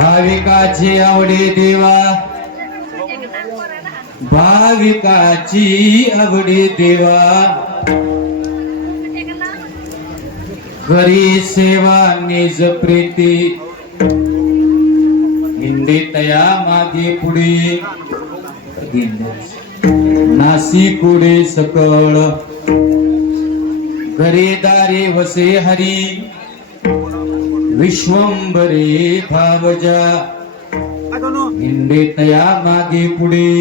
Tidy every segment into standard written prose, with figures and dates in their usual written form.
भाविकाची आवडी देवा, भाविकाची आवडी देवा, करी सेवा निज प्रीती, हिंदी तया मागे पुढे, नासी कुडे सकळ, घरी दारी वसे हरी, विश्वंभरे भावजा, हिंदे तया मागे पुढे,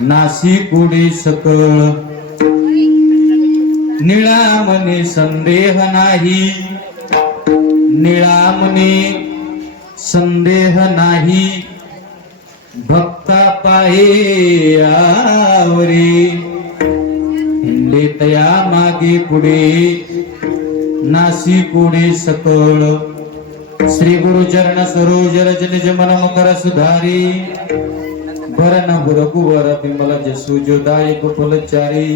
नासी कुडे सकळ, निळामने संदेह नाही, निळामने संदेह नाही, भक्ता पाहे आवरे, हिंदे तया मागे पुढे, नासी पुढे सकळ, श्री गुरु चरण सरोज रज निज मन मकर सुधारी, भरन रघुवर बिमल जसु जोदाय गोकुलचारी,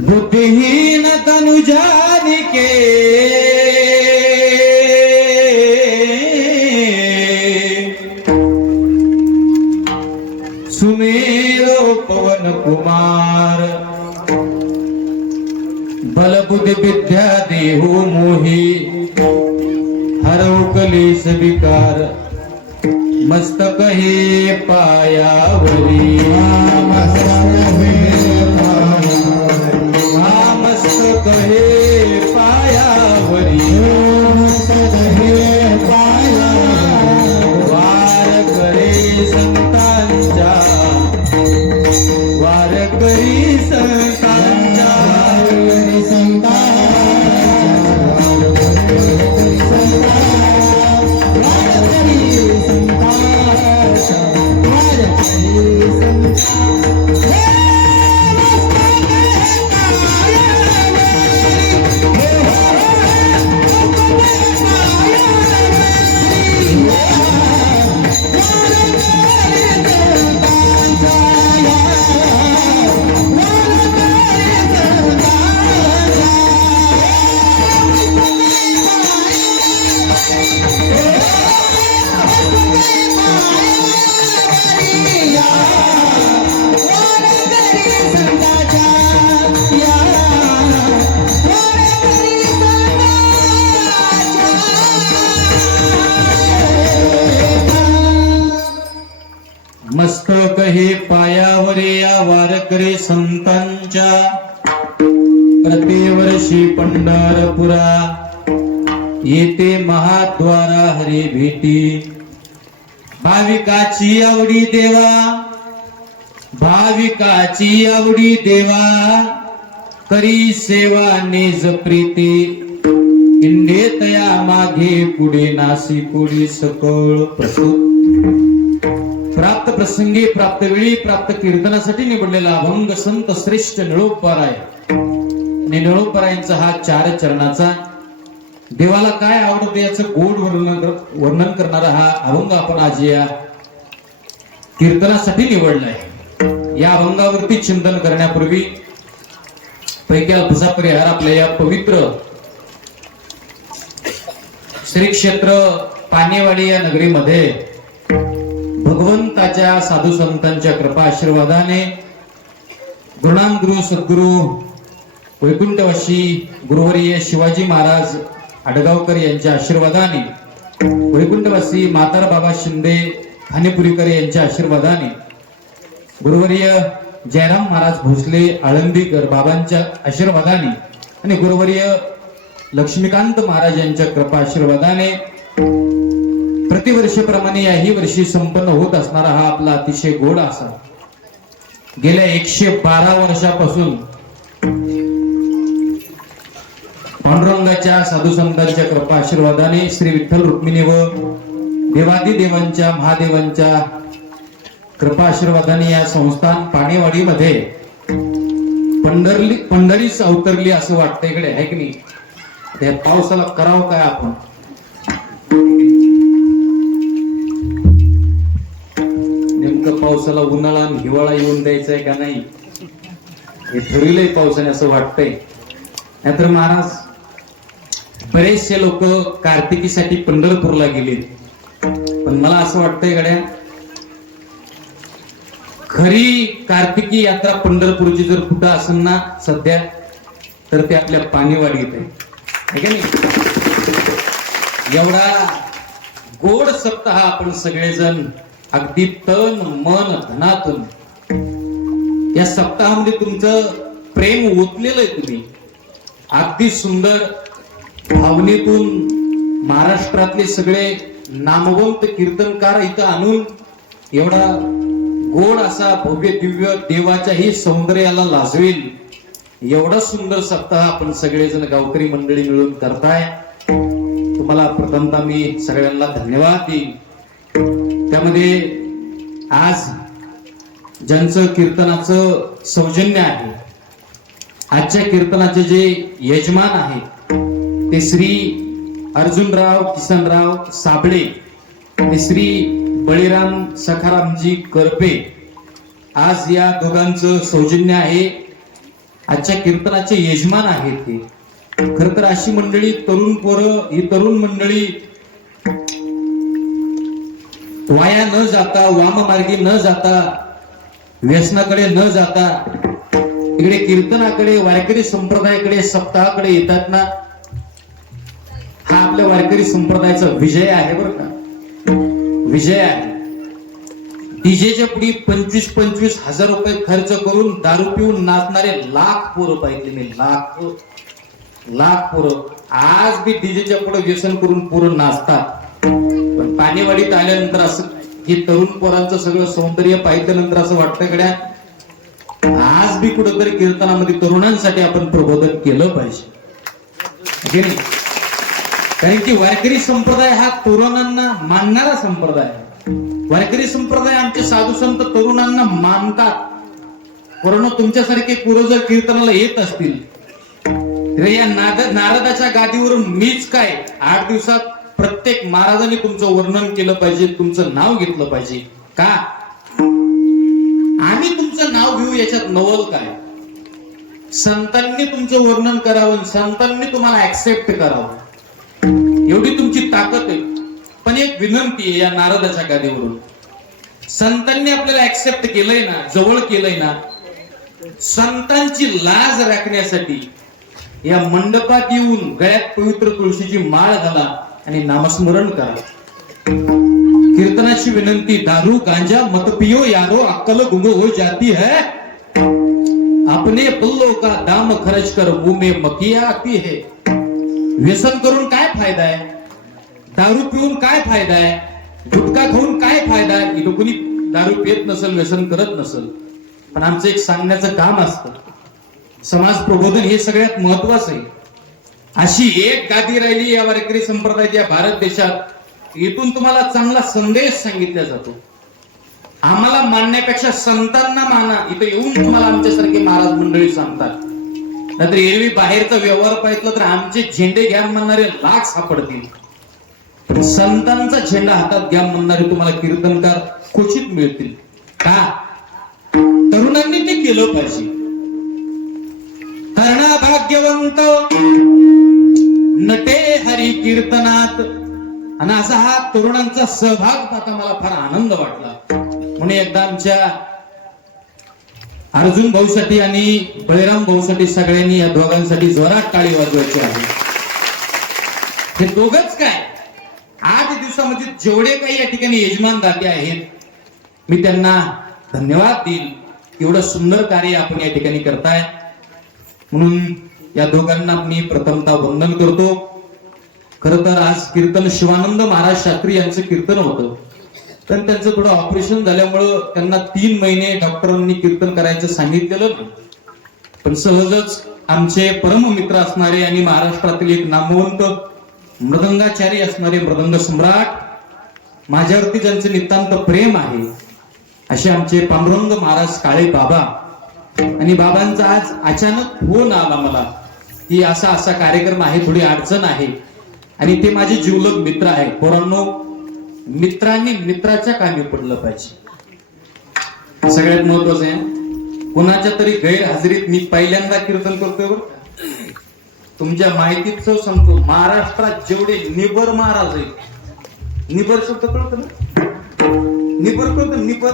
बुद्धिहीन तनु जानिके, सुमेरो पवन कुमार, बल बुद्धि विद्या देहु मोहि, हरौ कलेश विकार, मस्तक हे पायावरी, मस्तक हे पायावरी, वार करे संतांच्या, वार करी संतांच्या, मस्तक हे पायावरे या वारकरी संतांच्या, प्रतिवर्षी पंढरपुरा येते महाद्वारा हरी भेटी, भाविकाची आवडी देवा, भाविकाची आवडी देवा, करी सेवा निज प्रीती, इंडे तया मागे पुढे, नासी पुढे सकळ प्रसूत. प्राप्त प्रसंगी, प्राप्त वेळी, प्राप्त कीर्तनासाठी निवडलेला अभंग संत श्रेष्ठ निळोपराय आणि निळोपरायांचा हा 4 चरणाचा, देवाला काय आवडतं याचं गोड वर्णन करणारा हा अभंग आपण आज या कीर्तनासाठी निवडलाय. या अभंगावरती चिंतन करण्यापूर्वी पैकी अल्पसा परिहार आपल्या या पवित्र श्री क्षेत्र पानेवाडी या नगरीमध्ये भगवंताच्या साधू संतांच्या कृपा आशीर्वादाने, गुरुनाम गुरु सद्गुरु वैकुंठवासी गुरुवर्य शिवाजी महाराज आडगावकर यांच्या आशीर्वादाने, वैकुंठवासी मातार बाबा शिंदे खानेपुरीकर यांच्या आशीर्वादाने, गुरुवर्य जयराम महाराज भोसले आळंदीकर बाबांच्या आशीर्वादाने आणि गुरुवर्य लक्ष्मीकांत महाराज यांच्या कृपा आशीर्वादाने प्रतिवर्षीप्रमाणे याही वर्षी संपन्न होत असणारा हा आपला अतिशय गोड असा गेल्या 112 वर्षापासून पांडुरंगाच्या साधू संतांच्या कृपा आशीर्वादाने श्री विठ्ठल रुक्मिणी व देवादी देवांच्या महादेवांच्या कृपा आशीर्वादाने या संस्थान पाणेवाडीमध्ये पंढरीच अवतरली असं वाटतं इकडे, आहे की नाही? त्या पावसाला करावं काय आपण? नेमकं पावसाला उन्हाळा आणि हिवाळा येऊन द्यायचा आहे का नाही हे ठरविलंय पावसाने असं वाटतंय. नाहीतर महाराज बरेचसे लोक कार्तिकीसाठी पंढरपूरला गेलेत, पण मला असं वाटतंय गड्या, खरी कार्तिकी यात्रा पंढरपूरची जर कुठं असेल ना सध्या, तर ते आपल्या पाणीवाडीत आहे का नाही? एवढा गोड सप्ताह आपण सगळेजण अगदी तन मन धनातून या सप्ताहामध्ये तुमचं प्रेम ओतलेलं आहे. तुम्ही अगदी सुंदर भावनेतून महाराष्ट्रातले सगळे नामवंत कीर्तनकार इथं आणून एवढा गोड असा भव्य दिव्य देवाच्याही सौंदर्याला लाजवेल एवढा सुंदर सप्ताह आपण सगळेजण गावकरी मंडळी मिळून करताय. तुम्हाला प्रथमतः मी सगळ्यांना धन्यवाद देईन. त्यामध्ये आज ज्यांचं कीर्तनाचं सौजन्य आहे, आजच्या कीर्तनाचे जे यजमान आहेत ते श्री अर्जुनराव किसनराव साबळे, ते श्री बळीराम सखारामजी करपे. आज या दोघांचं सौजन्य आहे. आजच्या कीर्तनाचे यजमान आहेत ते. खर तर अशी मंडळी, तरुण पोरं, ही तरुण मंडळी वाया न जाता, वाममार्गी न जाता, व्यसनाकडे न जाता इकडे कीर्तनाकडे, वारकरी संप्रदायाकडे, सप्ताहाकडे येतात ना. हा आपल्या वारकरी संप्रदायाचा विजय आहे बरं का, विजय आहे. डीजेच्या पुढे 25-25 हजार रुपये खर्च करून दारू पिऊन नाचणारे लाख पोरं पाहिजे मी, लाख पोरं आज बी डीजेच्या पुढे व्यसन करून पोरं नाचतात. पण पाणीवाडीत आल्यानंतर असं हे तरुण पोरांचं सगळं सौंदर्य पाहिल्यानंतर असं वाटतं गड्या, आज बी कुठंतरी कीर्तनामध्ये तरुणांसाठी आपण प्रबोधन केलं पाहिजे. कारण की वारकरी संप्रदाय हा तरुणांना मानणारा संप्रदाय आहे. वारकरी संप्रदाय आमचे साधू संत तरुणांना मानतात. परंतु तुमच्यासारखे पोरं जर कीर्तनाला येत असतील तर या नारदाच्या गादीवरून मीच काय 8 दिवसात प्रत्येक महाराजांनी तुमचं वर्णन केलं पाहिजे, तुमचं नाव घेतलं पाहिजे. का आम्ही तुमचं नाव घेऊ याच्यात नवल काय? संतांनी तुमचं वर्णन करावं, संतांनी तुम्हाला ऍक्सेप्ट करावं, एवढी तुमची ताकद आहे. पण एक विनंती आहे, या नारदाच्या गादीवरून संतांनी आपल्याला ऍक्सेप्ट केलंय ना, जवळ केलंय ना, संतांची लाज राखण्यासाठी या मंडपात येऊन गळ्यात पवित्र तुळशीची माळ घाला आणि नामस्मरण करा. कीर्तनाची विनंती, दारू गांजा मत पियो यारो, अक्कल गुम हो जाती है, अपने पल्लों का दाम खर्च कर मुंह में मक्खियां आती है. व्यसन करून काय फायदा आहे? दारू पिऊन काय फायदा आहे? गुटखा खाऊन काय फायदा आहे? इथं कोणी दारू पित नसेल, व्यसन करत नसेल, पण आमचं एक सांगण्याचं काम असतं. समाज प्रबोधन हे सगळ्यात महत्वाचं आहे. अशी एक गादी राहिली या वारकरी संप्रदायात या भारत देशात. इथून तुम्हाला चांगला संदेश सांगितला जातो. आम्हाला मानण्यापेक्षा संतांना माना, इथं येऊन तुम्हाला आमच्यासारखे महाराज मंडळी सांगतात. नाहीतर एरवी बाहेरचा व्यवहार पाहितला तर आमचे झेंडे घ्या म्हणणारे लाख सापडतील, पण संतांचा झेंडा हातात घ्या म्हणणारे तुम्हाला कीर्तनकार क्वचित मिळतील. का? तरुणांनी ते केलं पाहिजे. कर्णा भाग्यवंत नटे हरी कीर्तनात, आणि असा हा तरुणांचा सहभाग पाहता मला फार आनंद वाटला. म्हणून एकदा आमच्या अर्जुन भाऊसाठी आणि बळीराम भाऊसाठी सगळ्यांनी या दोघांसाठी जोरात टाळी वाजवायची आहे. हे दोघच काय, 8 दिवसामध्ये जेवढे काही या ठिकाणी यजमान दाते आहेत मी त्यांना धन्यवाद देईल. एवढं सुंदर कार्य आपण या ठिकाणी करताय, म्हणून या दोघांना मी प्रथमतः वंदन करतो. खरं तर आज कीर्तन शिवानंद महाराज शास्त्री यांचं कीर्तन होतं, पण त्यांचं थोडं ऑपरेशन झाल्यामुळं त्यांना 3 महिने डॉक्टरांनी कीर्तन करायचं सांगितलेलं नाही. पण सहजच आमचे परम मित्र असणारे आणि महाराष्ट्रातील एक नामवंत मृदंगाचारी असणारे मृदंग सम्राट, माझ्यावरती ज्यांचं नितांत प्रेम आहे, असे आमचे पांडुरंग महाराज काळे बाबा, आणि बाबांचा आज अचानक फोन आला मला की असा असा कार्यक्रम आहे, थोडी अडचण आहे. आणि ते माझे जीवलग मित्र आहे. पोरांनो, मित्रांनी मित्राच्या कामी पडलं पाहिजे, सगळ्यात महत्वाचं आहे. कोणाच्या तरी गैरहजेरीत मी पहिल्यांदा कीर्तन करतोय बरं. तुमच्या माहितीचं सांगतो, महाराष्ट्रात जेवढे निबर महाराज आहेत, निबर शब्द कळतो ना, निबर कळतो, निबर,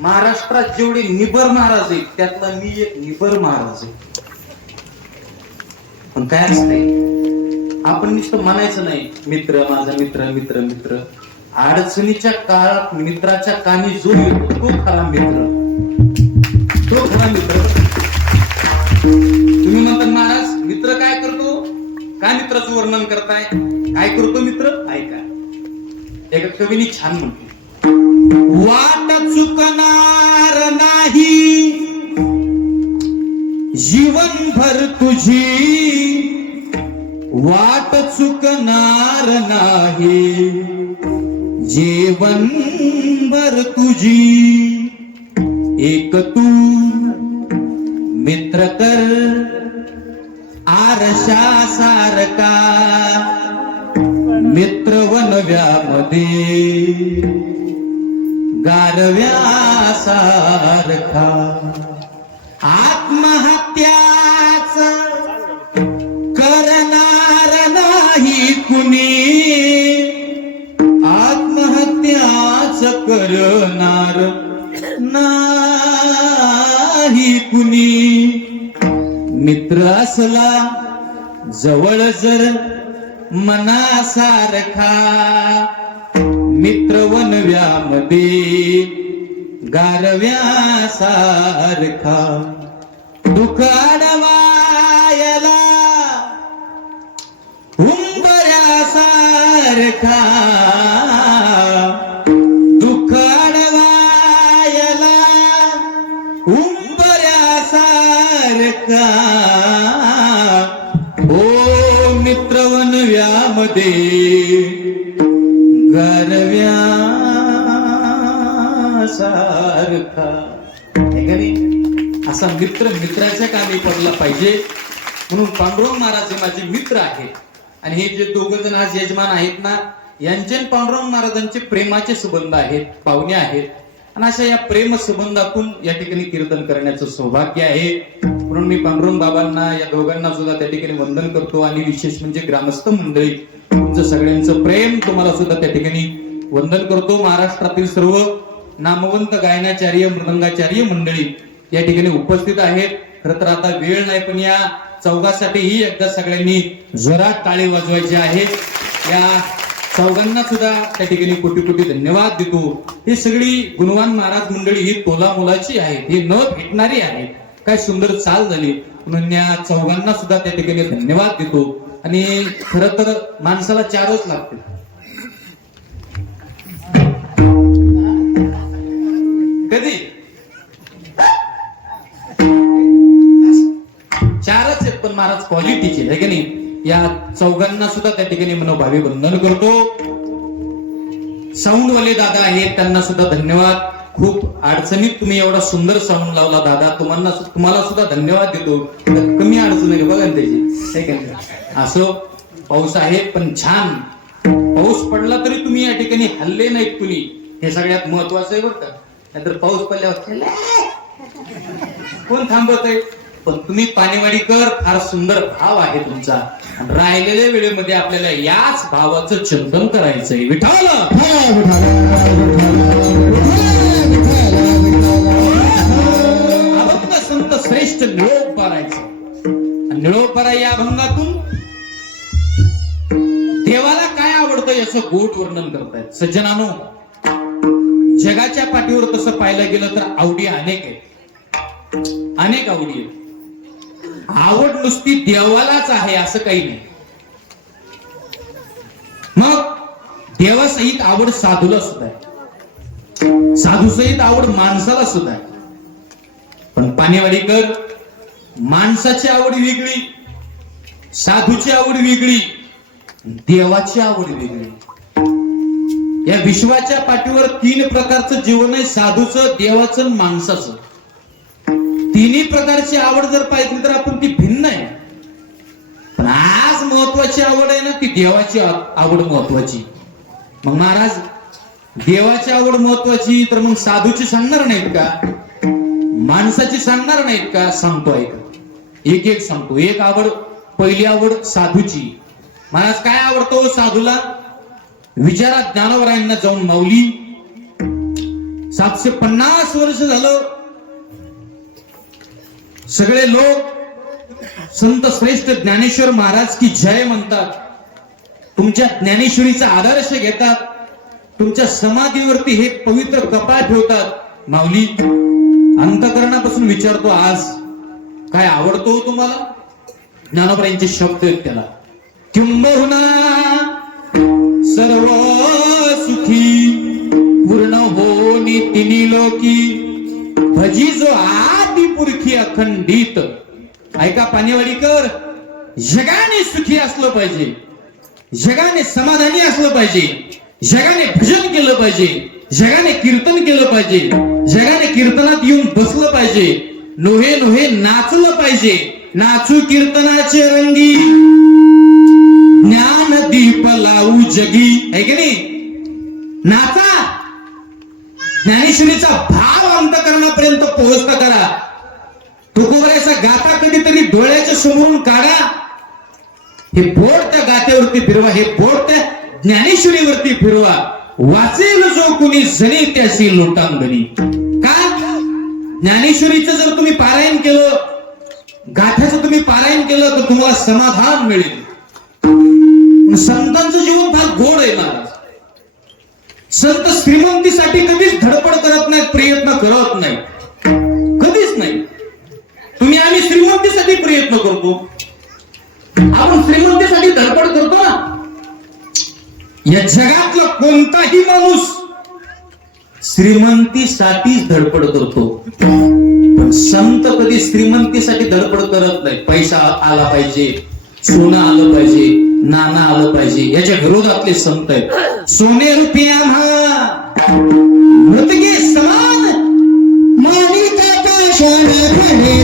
महाराष्ट्रात जेवढे निबर महाराज आहेत त्यातला मी एक निबर महाराज आहे. पण काय असतंय, आपण नुसतं म्हणायचं नाही मित्र, माझा मित्र, मित्र, मित्र. अडचणीच्या काळात मित्राच्या कानी जो येतो तो खरा मित्र, तो खरा मित्र. तुम्ही म्हणता महाराज मित्र काय करतो, काय मित्राचं वर्णन करताय, काय करतो मित्र, ऐका. एका कवीने छान म्हटलं, वाट चुकणार नाही जीवनभर तुझी, वाट चुकणार नाही जीवनभर तुझी. एक तू मित्र कर आरशा सारखा, मित्र वनव्यामध्ये गारव्या सारखा. आत्महत्याच करणार नाही कुणी, आत्महत्याच करणार नाही कुणी. मित्र असला जवळ जर मनासारखा, मित्र वनव्यामध्ये गारव्यासारखा. दुःख अडवायला उंबऱ्यासारखा, दुःख अडवायला उंबऱ्यासारखा. ओ मित्र वनव्यामध्ये गारव्यासारखा. असा मित्र मित्राच्या कामी पडला पाहिजे. म्हणून पांडुरंग महाराज हे माझे मित्र आहेत. आणि हे जे दोघ जण आज यजमान आहेत ना, यांचे पांडुरंग महाराजांचे प्रेमाचे संबंध आहेत, पाहुणे आहेत. आणि अशा या प्रेम संबंधातून या ठिकाणी कीर्तन करण्याचं सौभाग्य आहे. म्हणून मी पांडुरंग बाबांना, या दोघांना सुद्धा त्या ठिकाणी वंदन करतो. आणि विशेष म्हणजे ग्रामस्थ मंडळी, तुमचं सगळ्यांचं प्रेम, तुम्हाला सुद्धा त्या ठिकाणी वंदन करतो. महाराष्ट्रातील सर्व नामवंत गायनाचार्य, मृदंगाचार्य मंडळी या ठिकाणी उपस्थित आहेत. खरं तर आता वेळ नाही, पण या चौघासाठीही एकदा सगळ्यांनी जोरात टाळी वाजवायची आहे. या चौघांना सुद्धा त्या ठिकाणी कोटी कोटी धन्यवाद देतो. ही सगळी गुणवान महाराज मंडळी ही तोला मोलाची आहे, ही न भेटणारी आहे. काय सुंदर चाल झाली, म्हणून या चौघांना सुद्धा त्या ठिकाणी धन्यवाद देतो. आणि खरं तर माणसाला चारच लागते, कधी चारच आहेत, पण महाराज क्वालिटीचे आहे की नाही. या चौघांना सुद्धा त्या ठिकाणी मनोभावे वंदन करतो. साऊंडवाले दादा आहेत, त्यांना सुद्धा धन्यवाद. खूप अडचणीत तुम्ही एवढा सुंदर साऊंड लावला दादा, तुम्हाला सुद्धा धन्यवाद देतो. कमी अडचण आहे बघा त्याची. असो, पाऊस आहे पण छान पाऊस पडला तरी तुम्ही या ठिकाणी हल्ले नाहीत कुणी, हे सगळ्यात महत्वाचं आहे बरं का. नाहीतर पाऊस पडल्यावर कोण थांबत आहे. पण तुम्ही पाणीवाडीकर, फार सुंदर भाव आहे तुमचा. राहिलेल्या वेळेमध्ये आपल्याला याच भावाचं चिंतन करायचंय. विठाल अभंग संत श्रेष्ठ निळोपारायचं. निळोपारा या अभंगातून देवाला काय आवडतं याचं गोड वर्णन करतायत. सज्जनानो, जगाच्या पाठीवर तसं पाहायला गेलं तर आवडी अनेक आहेत, अनेक आवडी आहेत. आवड नुसती देवालाच आहे असं काही नाही. मग देवासहित आवड साधूला सुद्धा आहे, साधूसहित आवड माणसाला सुद्धा आहे. पण पाणीवाडीकर, माणसाची आवड वेगळी, साधूची आवड वेगळी, देवाची आवड वेगळी. या विश्वाच्या पाठीवर तीन प्रकारचं जीवन आहे, साधूचं, देवाचं, माणसाचं. तिन्ही प्रकारची आवड जर पाहिली तर आपण ती भिन्न आहे. पण आज महत्वाची आवड आहे ना, ती देवाची आवड महत्वाची. मग महाराज देवाची आवड महत्वाची, तर मग साधूची सांगणार नाहीत का, माणसाची सांगणार नाहीत का? सांगतो ऐका, एक एक सांगतो. एक आवड पहिली आवड साधूची. महाराज काय आवडतो साधूला? विचारात ज्ञानोबरायांना जाऊन माऊली 750 वर्ष झालं सगळे लोक संत श्रेष्ठ ज्ञानेश्वर महाराज की जय म्हणतात, तुमच्या ज्ञानेश्वरीचा आदर्श घेतात, तुमच्या समाधीवरती हे पवित्र कपाळ ठेवतात. माऊली अंतकरणापासून विचारतो, आज काय आवडतो तुम्हाला? ज्ञानोबरायांचे शब्द आहेत त्याला, किंबहुना सर्व सुखी पूर्ण होनी तिन्ही लोकी भजी जो आदि पुरखी अखंडित. ऐका पाणीवाडीकर, जगाने सुखी असलं पाहिजे, जगाने समाधानी असलं पाहिजे, जगाने भजन केलं पाहिजे, जगाने कीर्तन केलं पाहिजे, जगाने कीर्तनात येऊन बसलं पाहिजे, नोहे नोहे नाचलं पाहिजे. नाचू कीर्तनाचे रंगी, ज्ञान दीप लावू जगी. आहे की नाही? नाचा, ज्ञानेश्वरीचा भाव अंतकरणापर्यंत पोहोचता करा. तुकोबरायचा गाथा कधीतरी डोळ्याच्या समोरून काढा. हे बोट त्या गाथेवरती फिरवा, हे बोट त्या ज्ञानेश्वरीवरती फिरवा. वाचेल जो कुणी जणी त्याशी लोटांगणी. का? ज्ञानेश्वरीचं जर तुम्ही पारायण केलं, गाथ्याचं तुम्ही पारायण केलं तर तुम्हाला समाधान मिळेल. संतांचं जीवन फार गोड आहे महाराज. संत श्रीमंतीसाठी कधीच धडपड करत नाहीत, प्रयत्न करत नाही, कधीच नाही. तुम्ही आम्ही श्रीमंतीसाठी प्रयत्न करतो, आपण श्रीमंतीसाठी धडपड करतो ना. या जगातला कोणताही माणूस श्रीमंतीसाठीच धडपड करतो, पण संत कधी श्रीमंतीसाठी धडपड करत नाही. पैसा आला पाहिजे, सोनं आलं पाहिजे, नाणं आलं पाहिजे, याच्या विरोधातले संत आहेत. सोने रुपया मृतके समान माणिकाचा शान भरे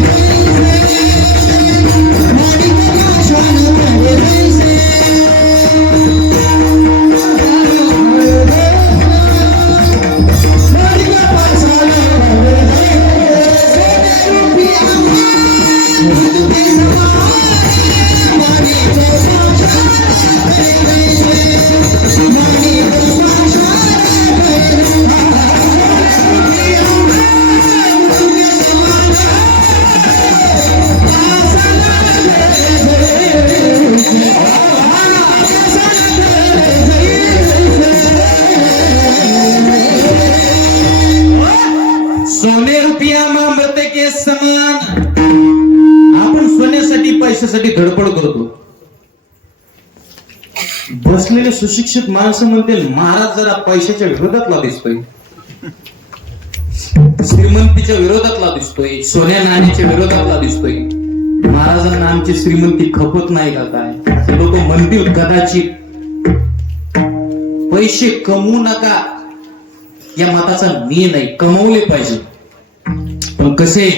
माणिकाचा शान भरे सोने रुपया मृतके समान. आपण सोन्यासाठी पैशासाठी धडपड करतो. बसलेले सुशिक्षित माणसं म्हणते महाराज जरा पैशाच्या विरोधातला दिसतोय, श्रीमंतीच्या विरोधातला दिसतोय, सोन्या नाण्याच्या विरोधातला दिसतोय. महाराजांना आमची श्रीमंती खपत नाही का काय? लोक म्हणतील कदाचित. पैसे कमवू नका या मताचा मी नाही, कमवले पाहिजे. पण कसे?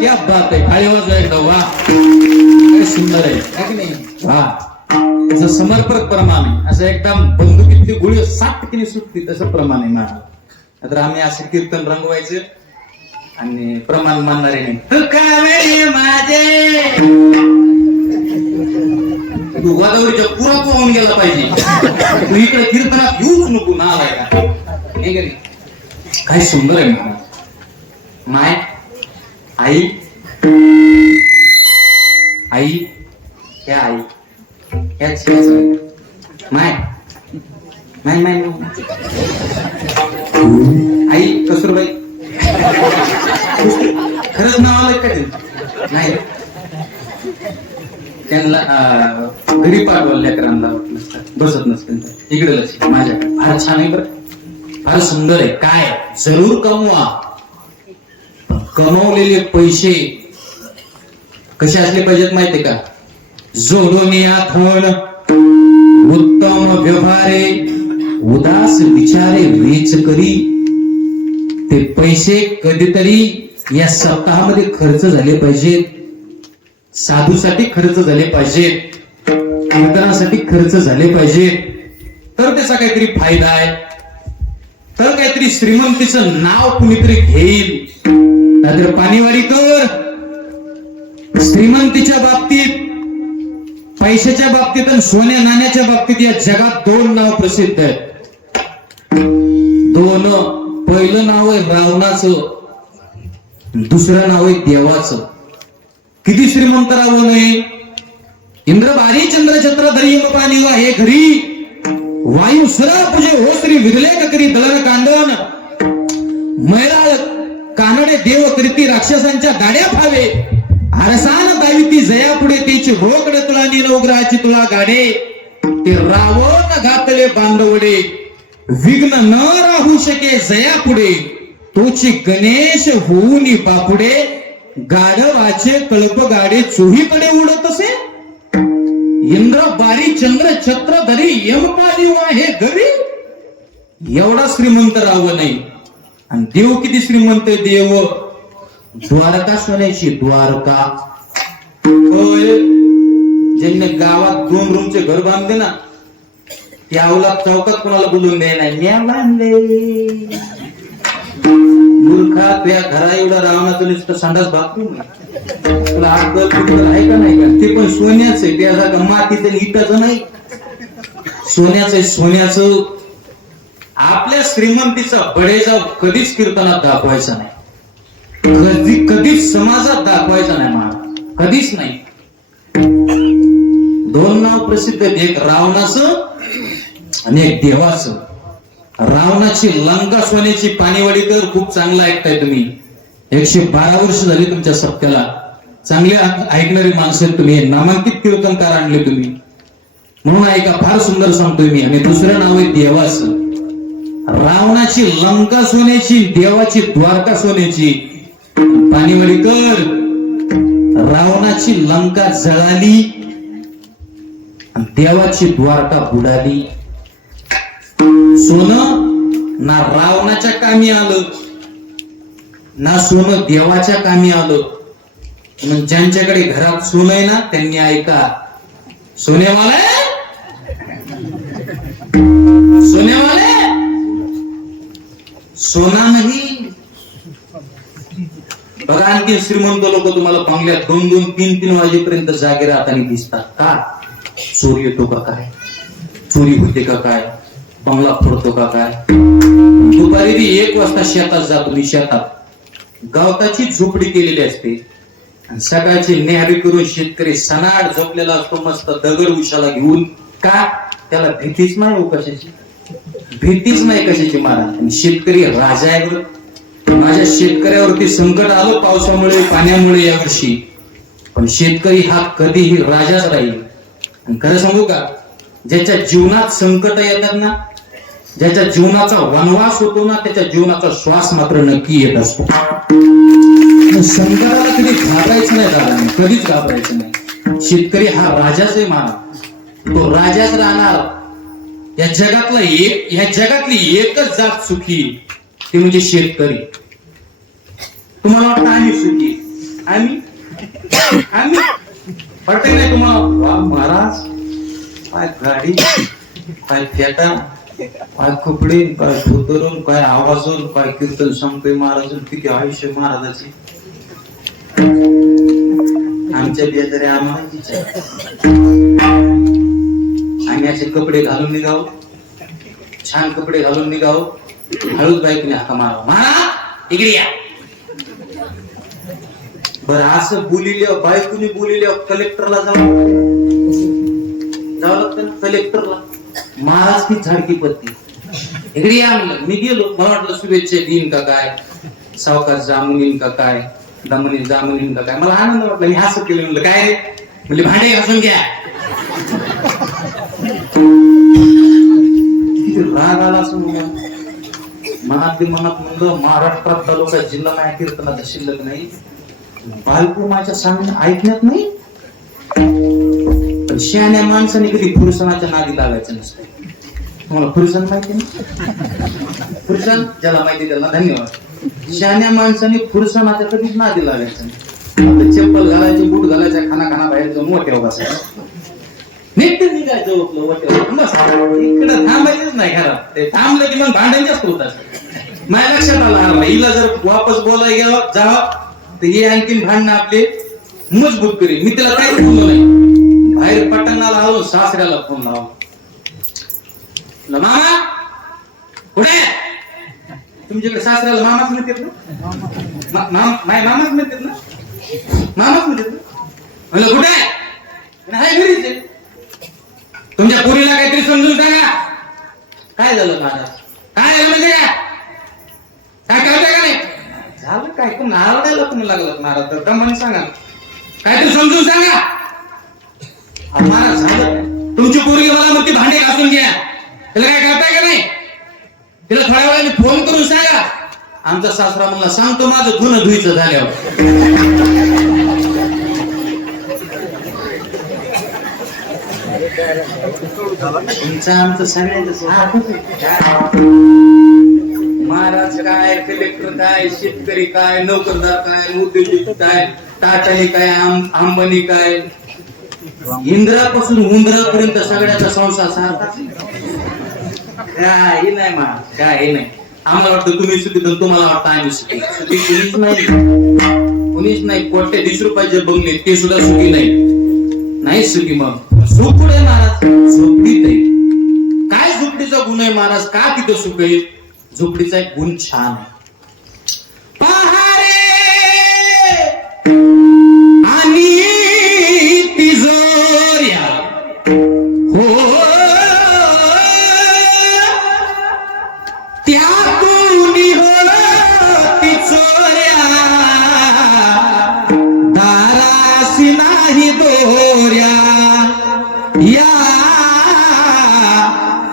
क्या बात आहे, खाली वाजवा एकदा. वा, काय सुंदर आहे की नाही? वा, असं समर्पक प्रमाण आहे. असं एकदम बंदुकीतली गोळी 7 सुटते तसं प्रमाण आहे माझं. तर आम्ही असे कीर्तन रंगवायचे आणि प्रमाण मानणारे नाही. माझे तू गोदावरीच्या पुरा होऊन गेला पाहिजे. तू इकडे कीर्तनात येऊच नको ना आलाय का? काय सुंदर आहे महाराज. माय आई आई क्या आई ह्याच माय माय माय आई कसुरबाई खरंच नाव आलं का ते नाही त्यांना घरी पाठवलं लेकरांना बसत नसतं इकडे लक्ष माझ्याकडे फार छान आहे बरं फार सुंदर आहे काय जरूर कमवा कमवलेले पैसे कसे असले पाहिजेत माहितीये का जोडून आठवण उत्तम व्यवहारे उदास विचारे वेच करी ते पैसे कधीतरी या सप्ताहामध्ये खर्च झाले पाहिजेत साधूसाठी खर्च झाले पाहिजेत कीर्तनासाठी खर्च झाले पाहिजेत तर त्याचा काहीतरी फायदा आहे तर काहीतरी श्रीमंतीचं नाव कुणीतरी घेईल नाहीतर पाणीवारी कर श्रीमंतीच्या बाबतीत पैशाच्या बाबतीत आणि सोन्या नाण्याच्या बाबतीत या जगात दोन नाव प्रसिद्ध आहेत दोन पहिलं नाव आहे रावणाचं दुसरं नाव आहे देवाचं किती श्रीमंत रावण आहे इंद्र बारी चंद्र छत्र धरी पाणी हे घरी वायू सरा पूजे हो श्री विरले करी दळण कांडण मैराळ कानडे देव करीती राक्षसांच्या गाड्या फावे आरसान दाविती जया पुढे तिची रोकडे तुला नवग्रहाची तुला गाडे ते रावण घातले बांधवडे विघ्न न राहू शके जया पुढे तोची गणेश होऊन बापुडे गाढवाचे कल्प गाडे चोहीकडे उडत असे इंद्र बारी चंद्र छत्र धरी यमपाली हे घरी एवढा श्रीमंत रावण नाही आणि देव किती श्रीमंत आहे देव द्वारका सोन्याची द्वारका होय ज्यांनी गावात 2 रूमचे घर बांधले ना त्यावला चौकात कोणाला बोलून द्याय नाही बांधले मूर्खा त्या घरा एवढा रावणाचं नुसतं संडास बाथरूम तुला अक्कल कुठं आहे का नाही का ते पण सोन्याचं आहे त्या जागा मातीचं इटाचं नाही सोन्याचं आहे सोन्याचं आपल्या श्रीमंतीचा बडेजाव कधीच कीर्तनात दाखवायचा नाही कधीच समाजात दाखवायचा नाही महाराज कधीच नाही दोन नाव प्रसिद्ध आहेत एक रावणाचं आणि एक देवाचं रावणाची लंका सोन्याची पाणीवाडी तर खूप चांगलं ऐकताय तुम्ही 112 वर्ष झाली तुमच्या सप्त्याला चांगले ऐकणारी माणसं आहेत तुम्ही नामांकित कीर्तनकार आणले तुम्ही म्हणून ऐका फार सुंदर सांगतोय मी आणि दुसरं नाव आहे देवाचं रावणाची लंका सोन्याची देवाची द्वारका सोन्याची पाणीवाडी कर रावणाची लंका जळाली आणि देवाची द्वारका बुडाली सोनं ना रावणाच्या कामी आलं ना सोनं देवाच्या कामी आलं म्हणून ज्यांच्याकडे घरात सोनं आहे ना त्यांनी ऐका सोनेवाले सोनेवाले सोना नाही बघा आणखी श्रीमंत लोक तुम्हाला बंगल्यात 2-2, 3-3 वाजेपर्यंत जागे राहताना दिसतात का चोरी येतो का काय चोरी होते का काय बंगला फोडतो का काय दुपारी 1 वाजता शेतात जातो मी शेतात गवताची झोपडी केलेली असते आणि सकाळची न्याहारी करून शेतकरी सनाड झोपलेला असतो मस्त दगड उशाला घेऊन का त्याला भीतीच नाही कशाची भीतीच नाही कशाची महाराज आणि शेतकरी राजा आहे बरं माझ्या शेतकऱ्यावरती संकट आलं पावसामुळे पाण्यामुळे यावर्षी पण शेतकरी हा कधीही राजाच राहील आणि खरं सांगू का ज्याच्या जीवनात संकट येतात ना ज्याच्या जीवनाचा वनवास होतो ना त्याच्या जीवनाचा श्वास मात्र नक्की येत असतो संकटाला कधी घाबरायचं नाही दादा कधीच घाबरायचं नाही शेतकरी हा राजाच आहे महाराज तो राजाच राहणार या जगातली एकच जात सुखी ते म्हणजे शेतकरी तुम्हाला वाटतं आम्ही सुखी आम्ही वाटत नाही तुम्हाला वा महाराज काय गाडी काय फेटा काय कपडे काय धोतरून काय आवाजून काय कीर्तन सांगतोय महाराज किती आयुष्य महाराजाचे आमच्या बेजारी आम्हाला आम्ही असे कपडे घालून निघाव छान कपडे घालून निघाव हळूच बाईकने हाका मारावं मारा इकडे या बरं असं बोलिले बायकोनी बोलिले कलेक्टरला जावं लागतं ना कलेक्टरला. महाराज की झाडकी पत्ती इकडे या म्हणलं. मी गेलो, मला वाटलं शुभेच्छा देईन का काय, सावकार जामुनीन का काय, दमनी जामुनीन का काय. मला आनंद वाटला. मी हसत केलं. म्हणलं काय रे, म्हणजे भांडे घासून घ्या. किती राग आला असं मनात म्हणलं महाराष्ट्रात तालुका जिल्हा माझ्या कीर्तनाचा शिल्लक नाही. बायको माझ्या सांगणं ऐकण्यात नाही. पण शहाण्या माणसाने कधी फुरसनाच्या नादी लागायचं नसतं. तुम्हाला फुरसन माहिती ना? फुरसन ज्याला माहिती त्याला धन्यवाद. शहाण्या माणसाने फुरसनाच्या कधीच नादी लागायचं नाही. चप्पल घालायचे, बूट घालायचे, खाना बाहेर जाऊन मोठ्या बसायचं. नीट निघायचं होतं मोठ्या. इकडं थांबायचंच नाही घरात. ते थांबलं की मग भांडण जास्त होत असत. माझ्या लक्षात आला हिला जर वापस बोलायला घ्यावं जावं तर हे आणखीन भांडणं आपले मजबूत करेल. मी त्याला काहीच बोललो नाही. बाहेर पटणाला आलो, सासऱ्याला फोन लावला. मामा कुठे? तुमच्याकडे सासऱ्याला मामाच म्हणतात ना? मामाच म्हणतात ना? मामाच म्हणतात ना? म्हणलं कुठे? हाय घरीच आहे. तुमच्या पोरीला काहीतरी समजून सांगा. काय झालं माझा? काय झालं म्हणजे काय कळतंय का नाही? झालं काय? कोण नारडायला तुम्ही लागलं महाराज तर का म्हणे सांगा. काहीतरी समजून सांगा. महाराज झालं तुमची पोरगी मला म्हणते भांडे घासून घ्या. त्याला काय कळतंय का नाही? तिला थोड्या वेळाने फोन करून सांगा. आमचा सासरा मला सांगतो माझं धुणं धुईचं झाल्यावर. तुमचं आमचं सगळ्यांचं महाराज काय, कलेक्टर काय, शेतकरी काय, नोकरदार काय, उद्योजक काय, टाटानी काय, अंबानी काय, इंद्रापासून उंदरापर्यंत सगळ्याचा संसार सारखा. काही नाही महाराज, काही नाही. आम्हाला वाटतं तुम्ही सुखी तर तुम्हाला वाटतं आम्ही सुखी. सुखी कुणीच नाही, कुणीच नाही. कोट्या 20 रुपयाचे बंगले ते सुद्धा सुखी नाही सुखी. मग सुख कुठे महाराज? झोपडीत आहे. काय झोपडीचा गुण आहे महाराज? का तिथं सुख आहे? झोपडीचा एक गुण छान आहे. पहारे आणि तिजोऱ्या हो त्यातून होती चोऱ्या, दारासी नाही दोऱ्या, या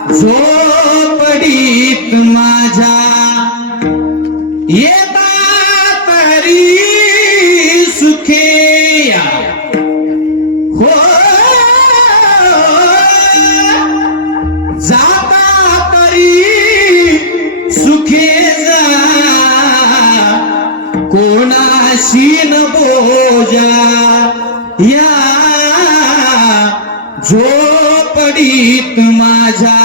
झोपडीत माझ्या येता तरी सुखेया हो, जाता तरी सुखे जा, कोणाशी न बोजा, या झोपडीत माझ्या.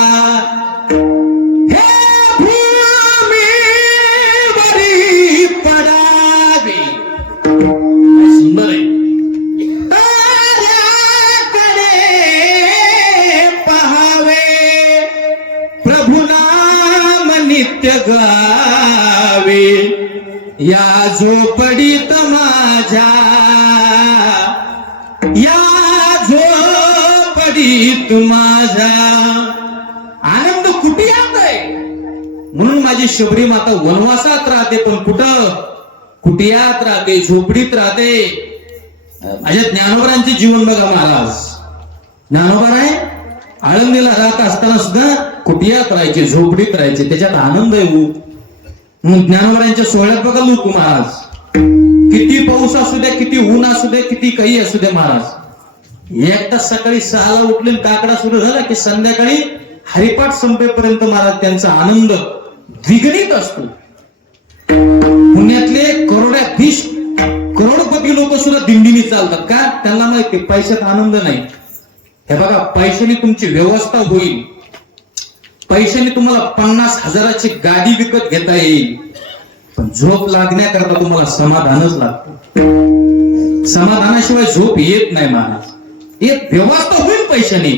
गावे या झोपडीत माझ्या, या झोपडीत माझ्या. आनंद कुटियात आहे म्हणून माझी शबरी माता वनवासात राहते. पण कुठं? कुटियात राहते, झोपडीत राहते. माझ्या ज्ञानोबरांचे जीवन बघा महाराज. ज्ञानोबा आहे आळंदीला राहत असताना सुद्धा कुटियात राहायचे, झोपडीत राहायचे. त्याच्यात आनंद आहे. ज्ञानोबरांच्या सोहळ्यात बघा लोक महाराज. किती पाऊस असू द्या, किती ऊन असू द्या, किती काही असू द्या महाराज, एक तास सकाळी 6ला उठले काकडा सुरू झाला की संध्याकाळी हरिपाठ संपेपर्यंत महाराज त्यांचा आनंद द्विगुणित असतो. पुण्यातले करोडाधीश करोडपती लोक सुद्धा दिंडीने चालतात. का? त्यांना माहिती पैशात आनंद नाही. हे बघा, पैशाने तुमची व्यवस्था होईल, पैशाने तुम्हाला 50,000ची गाडी विकत घेता येईल, पण झोप लागण्याकरता तुम्हाला समाधानच लागतं. समाधानाशिवाय झोप येत नाही महाराज. एक व्यवस्था होईल पैशाने,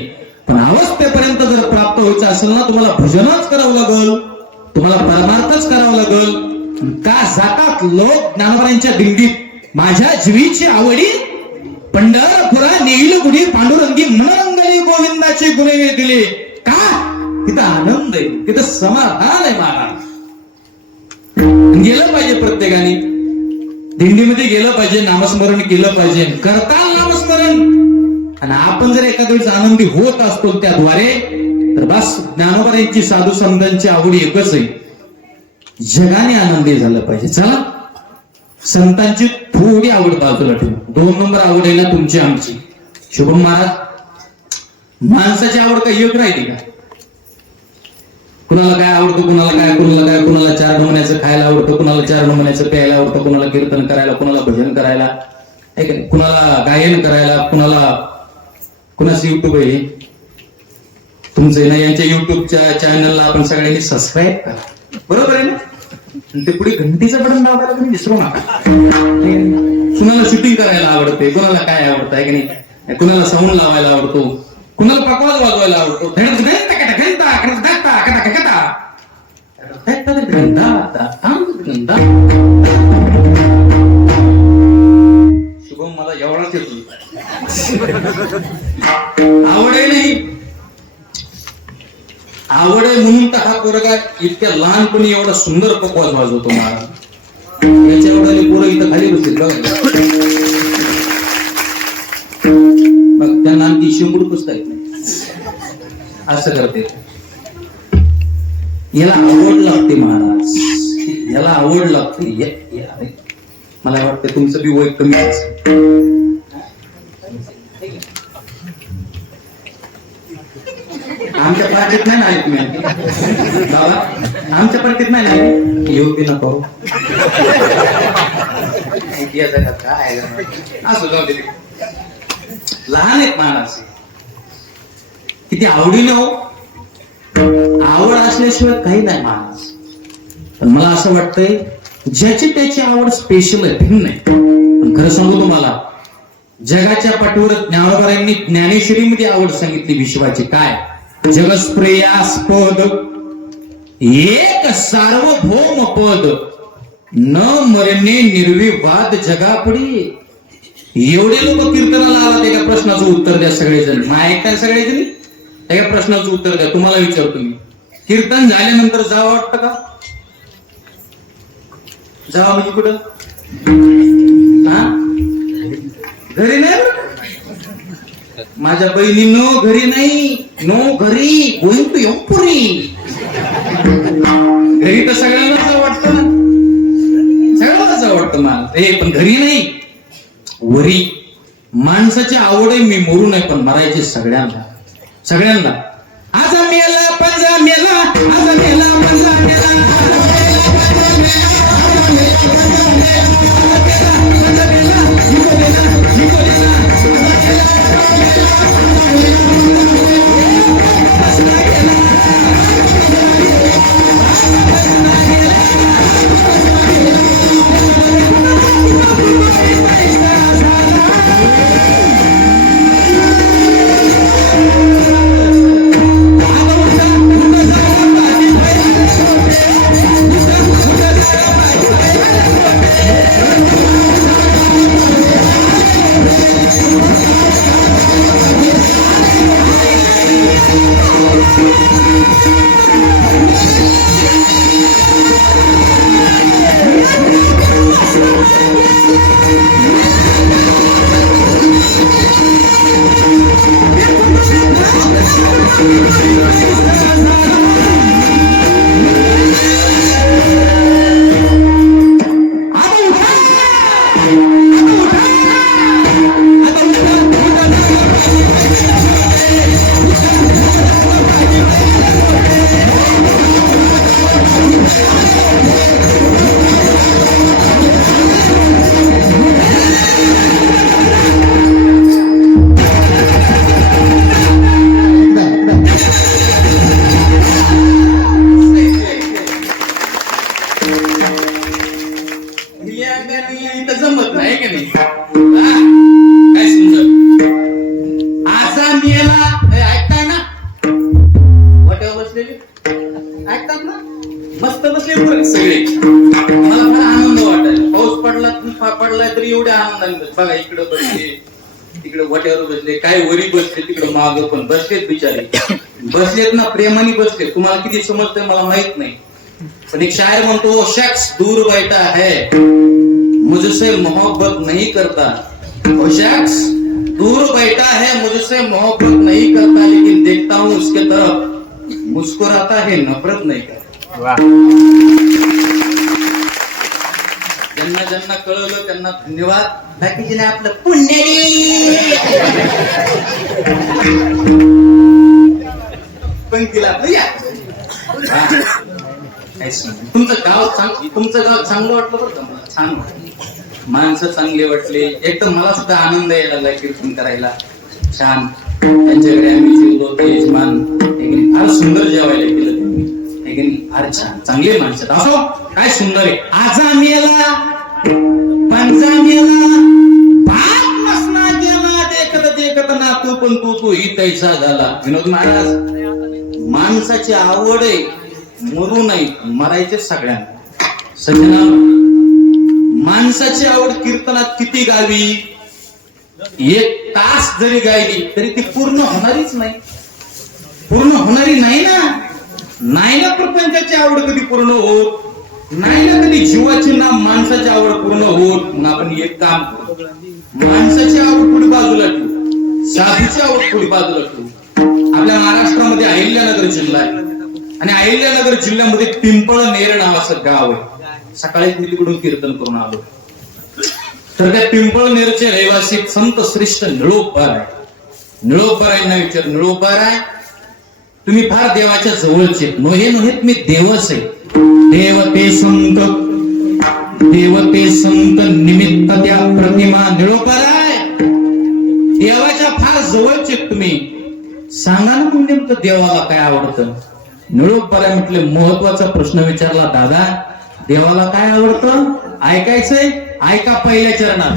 पण अवस्थेपर्यंत जर प्राप्त व्हायचं असेल ना, तुम्हाला भजनच करावं लागल, तुम्हाला परमार्थच करावं लागल. का जातात लोक ज्ञानोबांच्या दिंडीत? माझ्या जीवीची आवडी पंढरपुरा नेईल गुढी पांडुरंगी मनरंगली गोविंदाची गुणे दिले का तिथं आनंद आहे, तिथं समाधान आहे महाराज. गेलं पाहिजे प्रत्येकाने दिंडीमध्ये गेलं पाहिजे, नामस्मरण केलं पाहिजे, करताल नामस्मरण. आणि आपण जर एखाद्या वेळेस आनंदी होत असतो त्याद्वारे तर बस ज्ञानोबा यांची साधू संतांची आवड एकच आहे, जगाने आनंदी झालं पाहिजे. चला संतांची थोडी आवड बाजूला ठेवू, 2 नंबर आवड आहे ना तुमची आमची. शुभम महाराज, माणसाची आवड काही एक राहिली का? कुणाला काय आवडतं, कुणाला काय, कुणाला काय, कुणाला 4 नमुन्याचं खायला आवडतं, कुणाला 4 नमुन्याचं प्यायला आवडतं, कुणाला कीर्तन करायला, कुणाला भजन करायला, कुणाला गायन करायला, कुणाचं युट्यूब आहे तुमचं ना. यांच्या युट्यूबच्या चॅनलला आपण सगळ्यांनी सबस्क्राईब करा, बरोबर आहे ना. ते पुढे घंटीचं बटन दाबायला तुम्ही विसरू नका. कुणाला शूटिंग करायला आवडते, कुणाला काय आवडतं आहे की नाही, कुणाला साऊंड लावायला आवडतो, कुणाला पकवाज वाजवायला आवडतो. शुभम मला एवढाच येतो, आवड आहे नाही, आवड आहे म्हणून तर हा पोरगा इतक्या लहानपणी एवढा सुंदर पकवाज वाजवतो महाराज. याच्या एवढ्या पोरं इथं खाली बसतील बघा, मग त्यांना आणखी शिंबूड पुसता येत नाही, असं करते. याला आवड लागते महाराज, याला आवड लागते. मला वाटतं तुमचं बी वय कमी असेल. आमच्या पार्टीत नाही ना तुम्ही बाबा, आमच्या पार्टीत नाही ना येऊ बी नको काय असं जाऊ दे. लहान आहेत माणस, किती आवडीने हो, आवड असल्याशिवाय काही नाही माणूस. पण मला असं वाटतंय ज्याची त्याची आवड स्पेशल आहे, भिन्न आहे. पण खरं सांगू तुम्हाला, जगाच्या पाठीवर ज्ञानोबा ज्ञानेश्वरीमध्ये आवड सांगितली विश्वाची. काय? जगस्प्रेयास्पद एक सार्वभौम पद, न मरणे निर्विवाद जगापुढे. एवढे लोक कीर्तनाला आला, एका प्रश्नाचं उत्तर द्या सगळेजण. ऐकताय सगळेजण? एका प्रश्नाचं उत्तर द्या. तुम्हाला विचारतो मी, कीर्तन झाल्यानंतर जावं वाटतं का? जावा म्हणजे कुठं? घरी नाही. माझ्या बहिणींनो, घरी नाही, नो घरी, गोइंग टू यमपुरी. घरी तर सगळ्यांना जावं वाटतं, सगळ्यांना जावं वाटतं मला, पण घरी नाही, वरी. माणसाची आवड आहे मी मरू नये, पण मरायचे सगळ्यांना, सगळ्यांना. आज मेला पंजा मेला, आज मेला पंजा मेला, जमत नाही का नाही? काय सुंदर. आजा मेला ऐकताय ना? वाट्यावर बसलेले ऐकतात ना? मस्त बसले सगळे. मला फार आनंद वाटायला. पाऊस पडला तरी एवढ्या आनंदाने बघा, इकडे बसले, तिकडे वट्यावर बसले, काय वरी बसले, तिकडे माग पण बसलेत बिचारे. बसलेत ना, प्रेमाने बसले. तुम्हाला किती समजतंय मला माहित नाही, पण एक शायर म्हणतो, "ओ शख्स दूर बैठा है, मुझसे मोहब्बत नहीं करता. ओ शख्स दूर बैठा है, मुझसे मोहब्बत नहीं करता, लेकिन देखता हूँ उसके तरफ, मुस्कुराता है, नफरत नहीं करता." ज्यांना ज्यांना कळलं त्यांना धन्यवाद. बाकीचे नाही, आपलं पुण्य पंक्तीला आपलं या. तुमचं गाव चांगलं वाटलं बरं का मला, छान वाटलं, माणसं चांगले वाटले. एक तर मला सुद्धा आनंद यायला लागला कीर्तन करायला. छान त्यांच्याकडे आम्ही जेवलो, ते यजमान फार सुंदर जेवायला केलं त्यांनी, फार छान, चांगले माणसं. असो, काय सुंदर आहे. आजा मेला, पंजा मेला, भात नसना गेला, देखत देखत नातू पण तू ही तैसा झाला. विनोद महाराज, माणसाची आवड आहे, मरू नाही, मरायचे सगळ्यांना. सजना, माणसाची आवड कीर्तनात किती गावी, 1 तास जरी गायली तरी ती पूर्ण होणारीच नाही. पूर्ण होणारी नाही ना. नाही ना, प्रपंचाची आवड कधी पूर्ण होत नाही ना, कधी जीवाची ना माणसाची आवड पूर्ण होत. मग आपण एक काम करू, माणसाची आवड पुढे बाजूला ठेवू, साधूची आवड पुढे बाजूला ठेवू. आपल्या महाराष्ट्रामध्ये अहिल्यानगर जिल्हा आहे, आणि अहिल्यानगर जिल्ह्यामध्ये पिंपळनेर नावाचं गाव आहे. सकाळीच मी तिकडून कीर्तन करून आलो. तर त्या पिंपळनेरचे रहिवासी संत श्रेष्ठ निळोबाराय. निळोबारायांना विचार, निळोबाराय तुम्ही फार देवाच्या जवळचे. नोहे नोहेत, मी देवच आहे. देवते संत निमित्त त्या प्रतिमा. निळोबाराय देवाच्या फार जवळचे तुम्ही, सांगा ना मग नेमकं देवाला काय आवडतं. निळोबाराय म्हटले, महत्वाचा प्रश्न विचारला दादा, देवाला काय आवडतं ऐकायचंय, ऐका पहिल्या चरणात.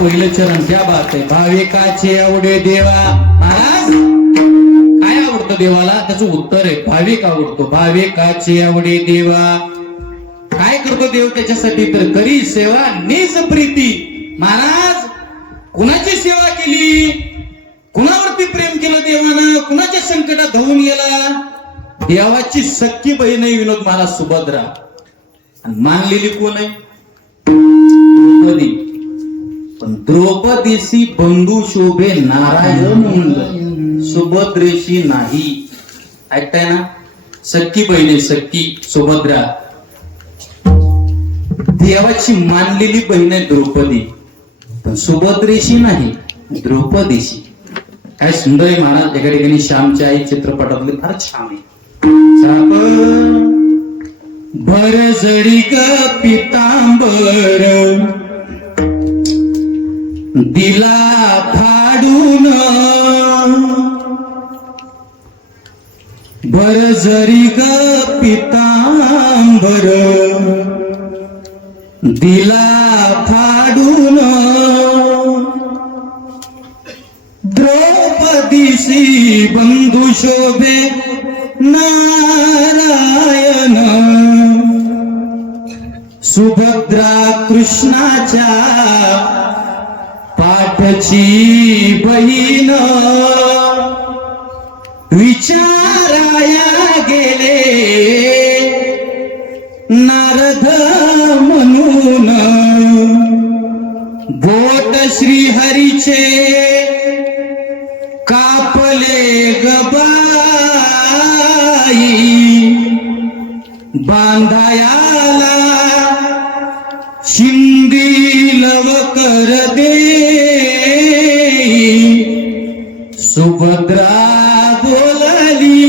पहिलं चरण क्या बात आहे. भाविकाचे आवडे देवा. महाराज काय आवडतं देवाला? त्याचं उत्तर आहे भाविक आवडतो. भाविकाचे आवडे देवा. काय करतो देव त्याच्यासाठी? तर करी सेवा निज प्रीती. महाराज कुणाची सेवा केली? कुणावरती प्रेम केलं देवानं? कुणाच्या संकटात धावून गेला? देवाची सख्खी बहीण आहे विनोद महाराज सुभद्रा. आणि मानलेली कोण आहे? द्रौपदी. पण द्रौपदीशी बंधू शोभे नारायण म्हणलं, सुभद्रेशी नाही. ऐकताय ना? सख्खी बहीण आहे, सख्खी सुभद्रा. देवाची मानलेली बहीण आहे द्रौपदी, पण सुभद्रेशी नाही, द्रौपदीशी. काय सुंदर आहे महाराज. एका ठिकाणी श्यामची आई चित्रपटातले फार छान आहे. भर जडी ग पितांबर दिला फाडून, भर जरी ग पितांबर दिला फाडून, द्रौपदीशी बंधू शोभे नारायण. सुभद्रा कृष्णाच्या पाठची बहीण, विचाराया गेले नारद म्हणून. बोट श्रीहरीचे कापले गबाई, बांधायाला शिंदी लवकर दे. सुभद्रा बोलली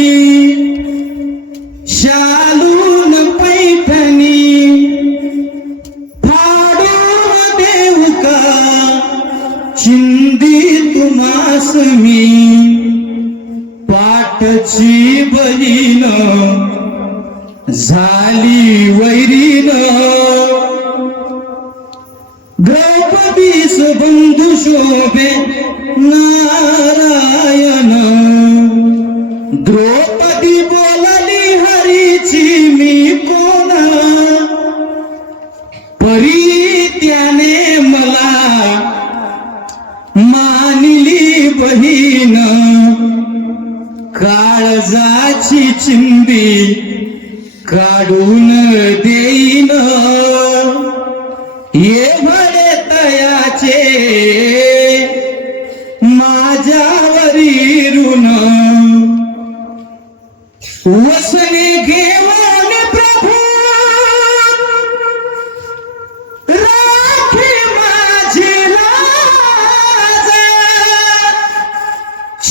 शालून पैठणी, फाडून देऊ का शिंदी तुम्हास मी. पाठची बहीण झाली वैरीन, द्रौपदीस बंधू शोभे नारायण. द्रौपदी बोलली हरीची मी कोण, परी त्याने मला मानली बहीण. काळजाची चिंदी काढून देईन, ये भले तयाचे माझ्यावरी ऋण. वसने घेऊन प्रभू राखे माझी लाज,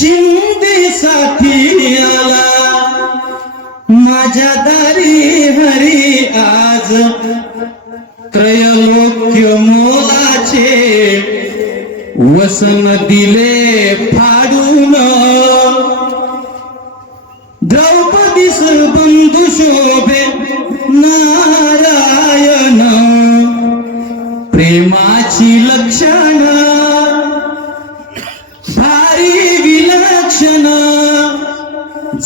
शिंदीसाठी आला माझ्या दारी हरी आज. त्रैलोक्य मोलाचे वसन दिले फाडून, द्रौपदीस बंधू शोभे नारायण. प्रेमाची लक्षण भारी विलक्षण,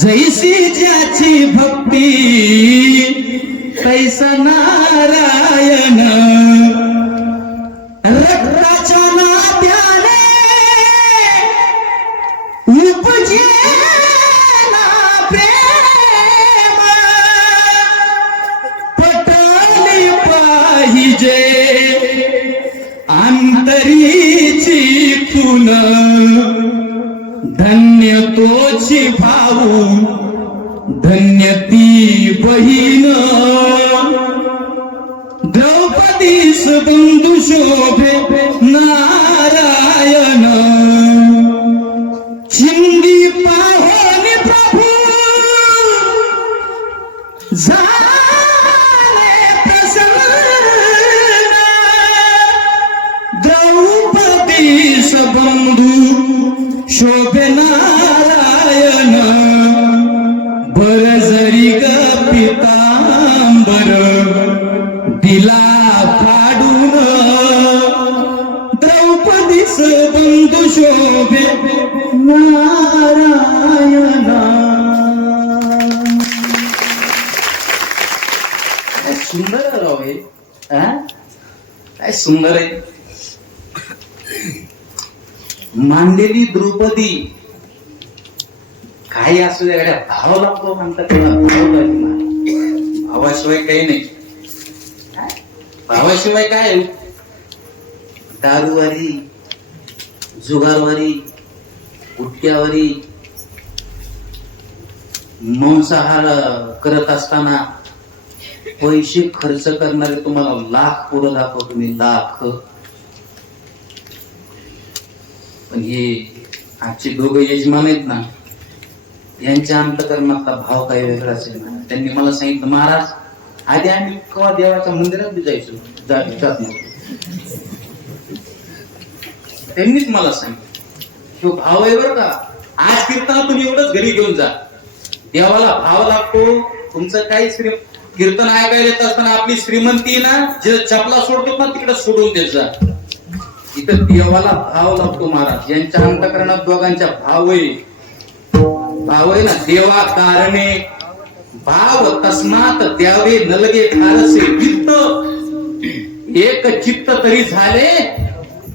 जैसी ज्याची भक्ती तैसा नारायण. रक्ताच्या नात्याने उपजे ना प्रेम, पटली पाहिजे अंतरीची खून. धन्य तोची भाऊ धन्य ती बहीण, द्रौपदीस बंधू शोभे नारायण. शिंदी पाहोन प्रभू झाले प्रसन्न, द्रौपदीस बंधू शोभे नारायण. बर जरी ग पितांबर दिला फाडून, द्रौपदी नारायणा. काय सुंदर आहे राव हे. काय सुंदर आहे. मांडलेली द्रौपदी काही असू द्या गड्या भाव लागतो म्हणतात त्याला. भावाशिवाय काही नाही. भावाशिवाय काय. दारूवारी, जुगारवारी, उटक्यावारी, मांसाहार करत असताना पैसे खर्च करणारे तुम्हाला लाख पुरं दाखवतो मी, लाख. पण हे आजचे दोघं यजमान आहेत ना, यांच्या अंतकरणातला भाव काही वेगळा असेल ना. त्यांनी मला सांगितलं, महाराज आधी आम्ही केव्हा देवाच्या मंदिरात बी जायचो, जात नव्हतो. त्यांनीच मला सांगितलं तो भाव आहे बरं का. आज कीर्तनातून एवढंच घरी घेऊन जा. देवाला भाव लागतो. तुमचं काही कीर्तन ऐकायला येत असताना आपली श्रीमंती ना जे चपला सोडतो ना तिकडे सोडून देत जा. इथं देवाला भाव लागतो महाराज. यांच्या अंतकरणात दोघांच्या भाव आहे. भाव आहे ना. देवा कारणे भाव तस्मात द्यावे नलगे फारसे वित्त. एक चित्त तरी झाले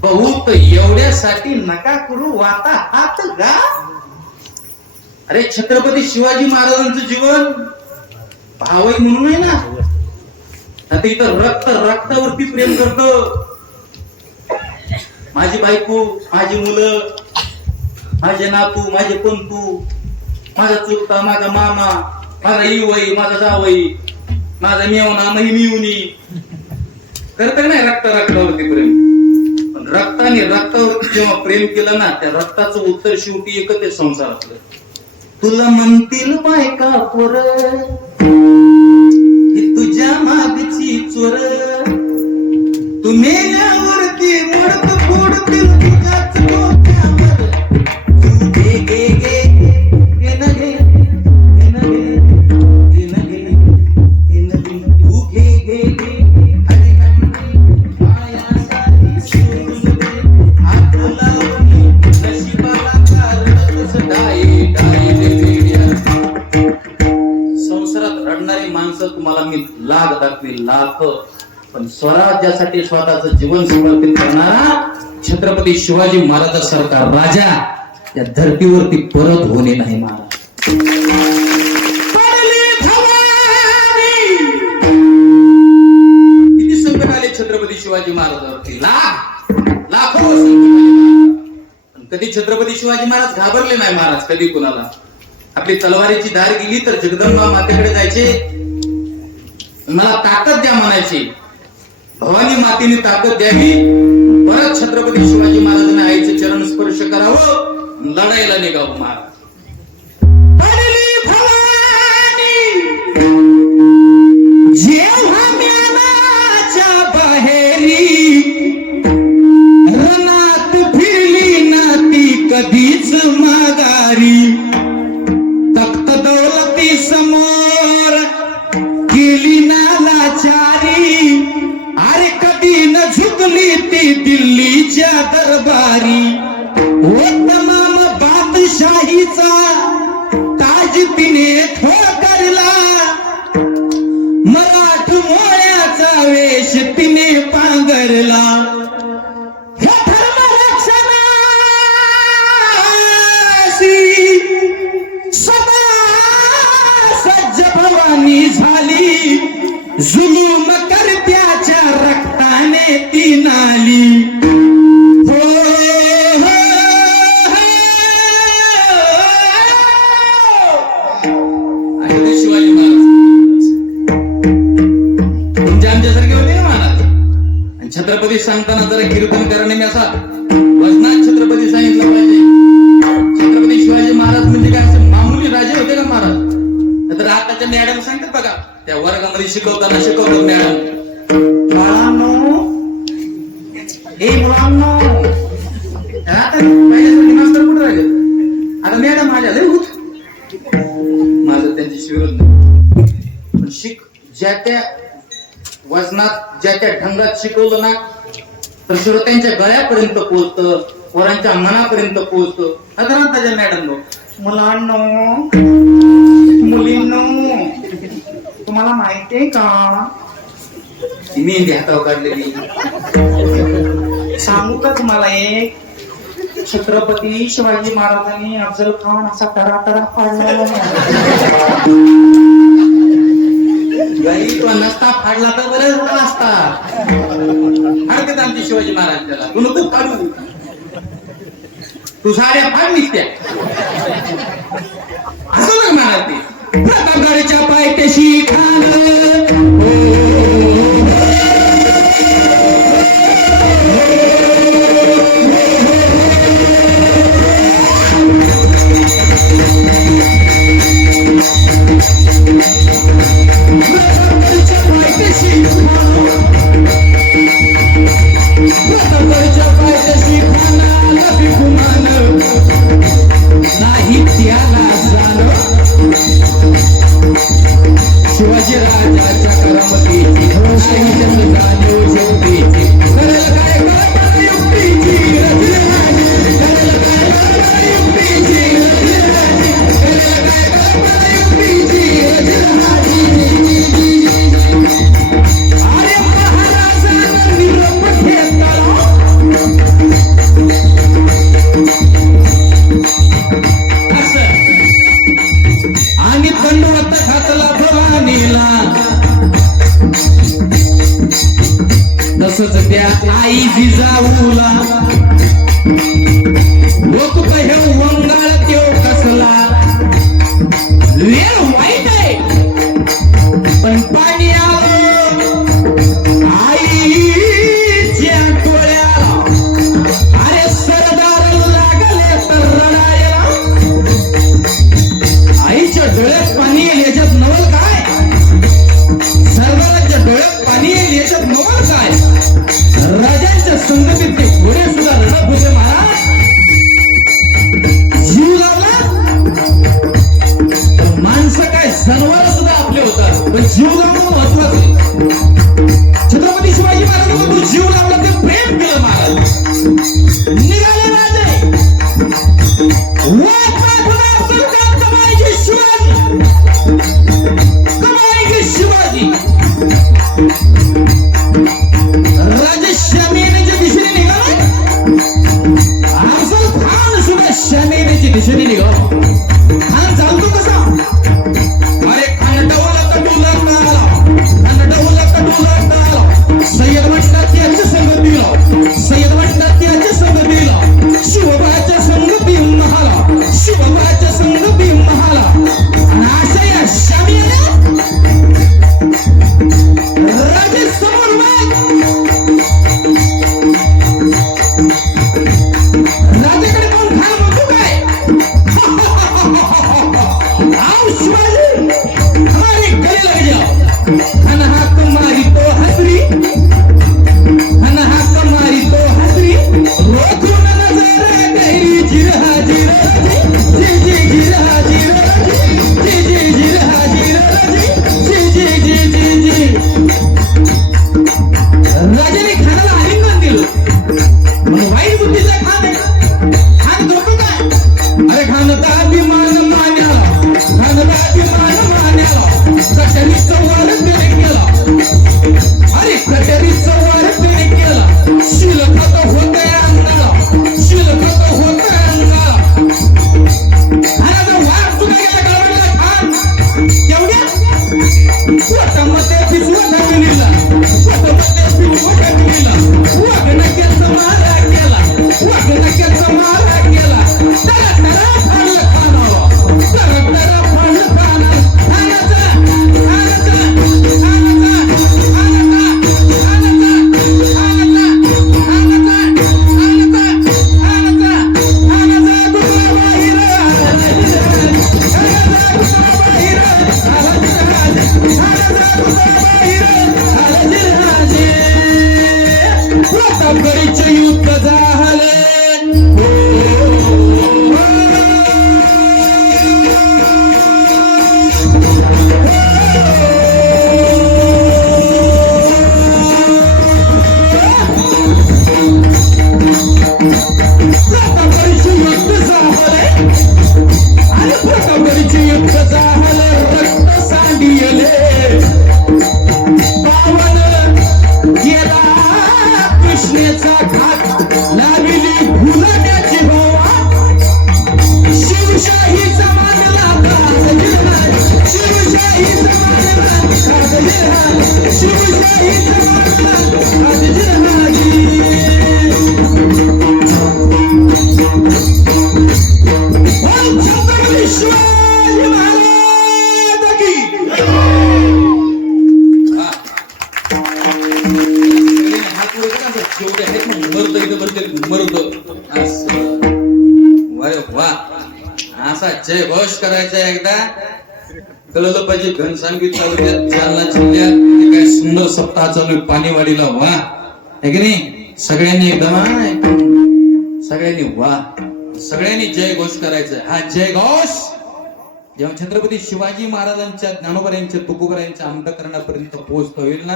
बहुत. एवढ्यासाठी नका करू वाता हात गा. अरे छत्रपती शिवाजी महाराजांचं जीवन भाव आहे म्हणून आहे ना. आता इथं रक्त रक्तावरती प्रेम करतो. माझी बायको, माझी मुलं, माझे नातू, माझे पंतू, माझा चुलता, माझा मामा, माझा इवई, माझा जावई, माझा मेवना, मिवनी करत नाही रक्त रक्तावरती प्रेम. पण रक्ताने रक्तावरती जेव्हा प्रेम केलं ना, त्या रक्ताचं उत्तर शेवटी एकच आहे संसारातलं. तुला म्हणतील बायका पोर ही तुझ्या मागची चोर. तू मेल्यावरती मोडत फोडतील तुझ्याच डोक्यावर. तू घे घे घे घे न घे घे न घे घे न घे घे न घे. तू घे घे घे अरे मायासाठी सोडून दे. हात लावून नशिबाला कारणच डाये डाये वेड्या. संसारात रडणारी माणसं तुम्हाला मी लाख दाखवी, लाख. पण स्वराज्यासाठी स्वतःचं जीवन समर्पित करणारा छत्रपती शिवाजी महाराजांसारखा राजा या धर्तीवरती परत होणे नाही महाराज. किती संकट आले छत्रपती शिवाजी महाराजांवरती, लाखो संकट. कधी छत्रपती शिवाजी महाराज घाबरले नाही महाराज कधी कुणाला. आपली तलवारीची धार गेली तर जगदंबा मातेकडे जायचे, मला ताकद द्या म्हणायची. भवानी मातेने ताकद द्यावी. परत छत्रपती शिवाजी महाराजांना आईचे चरण स्पर्श करावं, लढायला निघावं महाराज. जेव्हा ज्ञानाच्या बाहेरी रणात फिरली ना ती कधीच माघारी. तख्त दौलती समोर केली ना लाचारी. अरे कधी न झुकली ती दिल्लीच्या दरबारी. ओ तमाम बादशाहीचा ताज तिने ठोकरला. मराठ मोळ्याचा वेश तिने पांघरला. हे धर्मरक्षणासी सदा सज्ज भवानी झाली. जुलूम करत्याच्या रक्ताने ती नाली. हो हो हो. शिवाजी महाराज तुमच्या आमच्यासारखे होते ना महाराज. आणि छत्रपती सांगताना जरा कीर्तन करणे असा वजनात छत्रपती सांगितलं पाहिजे. छत्रपती शिवाजी महाराज म्हणजे काय असं मामुली राजे होते का महाराज. तर आताच्या मॅडम सांगतात बघा, त्या वर्गामध्ये शिकवताना शिकवतात मॅडम, बाळांनो ए मुलांनो. आता पहिल्यासाठी मास्तर कुठे राहिले, आता मॅडम माझ्या लय होत. माझं त्यांच्याशी विरोध नाही. पण ज्या त्या वजनात ज्या त्या ढंगात शिकवलं ना तर श्रोत्यांच्या गळ्यापर्यंत पोहोचतं. पोरांच्या मनापर्यंत पोहोचतो. साधारणतः मॅडम मुलांनो मुलींनो तुम्हाला माहितीये का मेहंदी हातावर काढलेली. सांगू का तुम्हाला एक छत्रपती शिवाजी महाराजांनी अफजल खान असा तरातरा पाडला. गाई तो नसता फाडला तर बरेच झाला असता. फाडतात आमचे शिवाजी महाराज त्याला. तू नको फाडू, तू साड्या फाड निघत्या असं बघ महाराज ते. प्रतापगडच्या पायथ्याशी खान नाही त्याला जाण शिवाजी राजाच्या करामतीची नाही जाणीव शक्तीची. करेल काय कल्पना युक्तीची रचनाची. करेल काय कल्पना युक्तीची रचनाची. करेल काय कल्पना युक्तीची रचनाची. अरे महाराजांना निरोप घेतला आणि दंडवत घातला भवानीला. तसंच त्या आई जिजाऊला लोक हे वंगाळ त्यो कसला वेळ वाईट आहे पण पाणी आलं आईच्या डोळ्याला. अरे सरदार लागले तर रडायला. आईच्या डोळ्यात पाणी येईल याच्यात नवल काय. सरदाराच्या डोळ्यात पाणी येईल याच्यात नवल काय. राजांच्या संगतीत ते घोडे सुद्धा रडत होते महाराज. जीव लावला तर माणसं काय जनावर सुद्धा आपले होतात पण जीव लावणं महत्वाचं. छत्रपती शिवाजी महाराजांना जीव लावला तर प्रेम केलं महाराज. निघाले राजे शिवाजी राजा शमेनेच्या दिशेने निघाला. अफजल खान सुद्धा शमेनेच्या दिशेने निघाला. खान चालतो कसा. अरे खान डवला कडूला आला. खान डवला कडूला आला. सय्यद म्हणतात त्याच्या संगतीला. सय्यद म्हणतात त्याच्या संगतीला. शिवबाच्या संगती महाला. शिवबाच्या संगती महाला. आणि अशा या शामियाने राजे समोर राजाकडे पाहून खान म्हणतो काय आओ शिवाजी हमारे गले लग जाओ. खान हाक मारी तो हसरी. खान हाक मारी तो हसरी. रोकून नजर गई जिरहा जिरहा जी जी जिरहा जिरहा जी जी जिरहा जिरहा जी जी जी जी जी. राजाने खानाला आलिंगन दिलं. मग वाईट बुद्धीचा खान आहे. खान करतो काय. अरे खानचा अभिमान मान्याला. खानचा अभिमान मान्याला. कटरीचा वार त्याने केला. अरे कटरीचा वार त्याने केला. शिलखत होतंय अंगाला. शिलखत होतंय अंगाला. खानाचा वार सुद्धा गेला गळवळला खान. तेवढ्या पोटामध्ये पिसवत गेलीला. पोटामध्ये पिसवत गेलीला. वाघनक्याचा मारा केला. वाघनक्याचा मारा केला. तरा तरा फाडलं खानाला. तरा तरा फाडलं खानाला. खानाचा खानाचा खानाचा खानाचा खानाचा खानाचा खानाचा खानाचा खानाचा दुसरा बाहेर खानाचा दुसरा बाहेर खानाचा दुसरा बाहेर शिवाजी महाराज की हा. हात वर करा, शेवटी आहेत ना मरत इथं बसले मरत असं. अरे वा, असा जय घोष करायचा एकदा कळलं पाहिजे. घनसांगी तालुक्यात जालना जिल्ह्यात हे काय सुंदर सप्ताह चालू आहे पाणीवाडीला. वा आहे की नाही? सगळ्यांनी एकदम सगळ्यांनी वा, सगळ्यांनी जय घोष करायचा. हा जय घोष जेव्हा छत्रपती शिवाजी महाराजांच्या, ज्ञानोबा यांच्या, तुकोबा यांच्या अंतःकरणापर्यंत पोहोचतो होईल ना,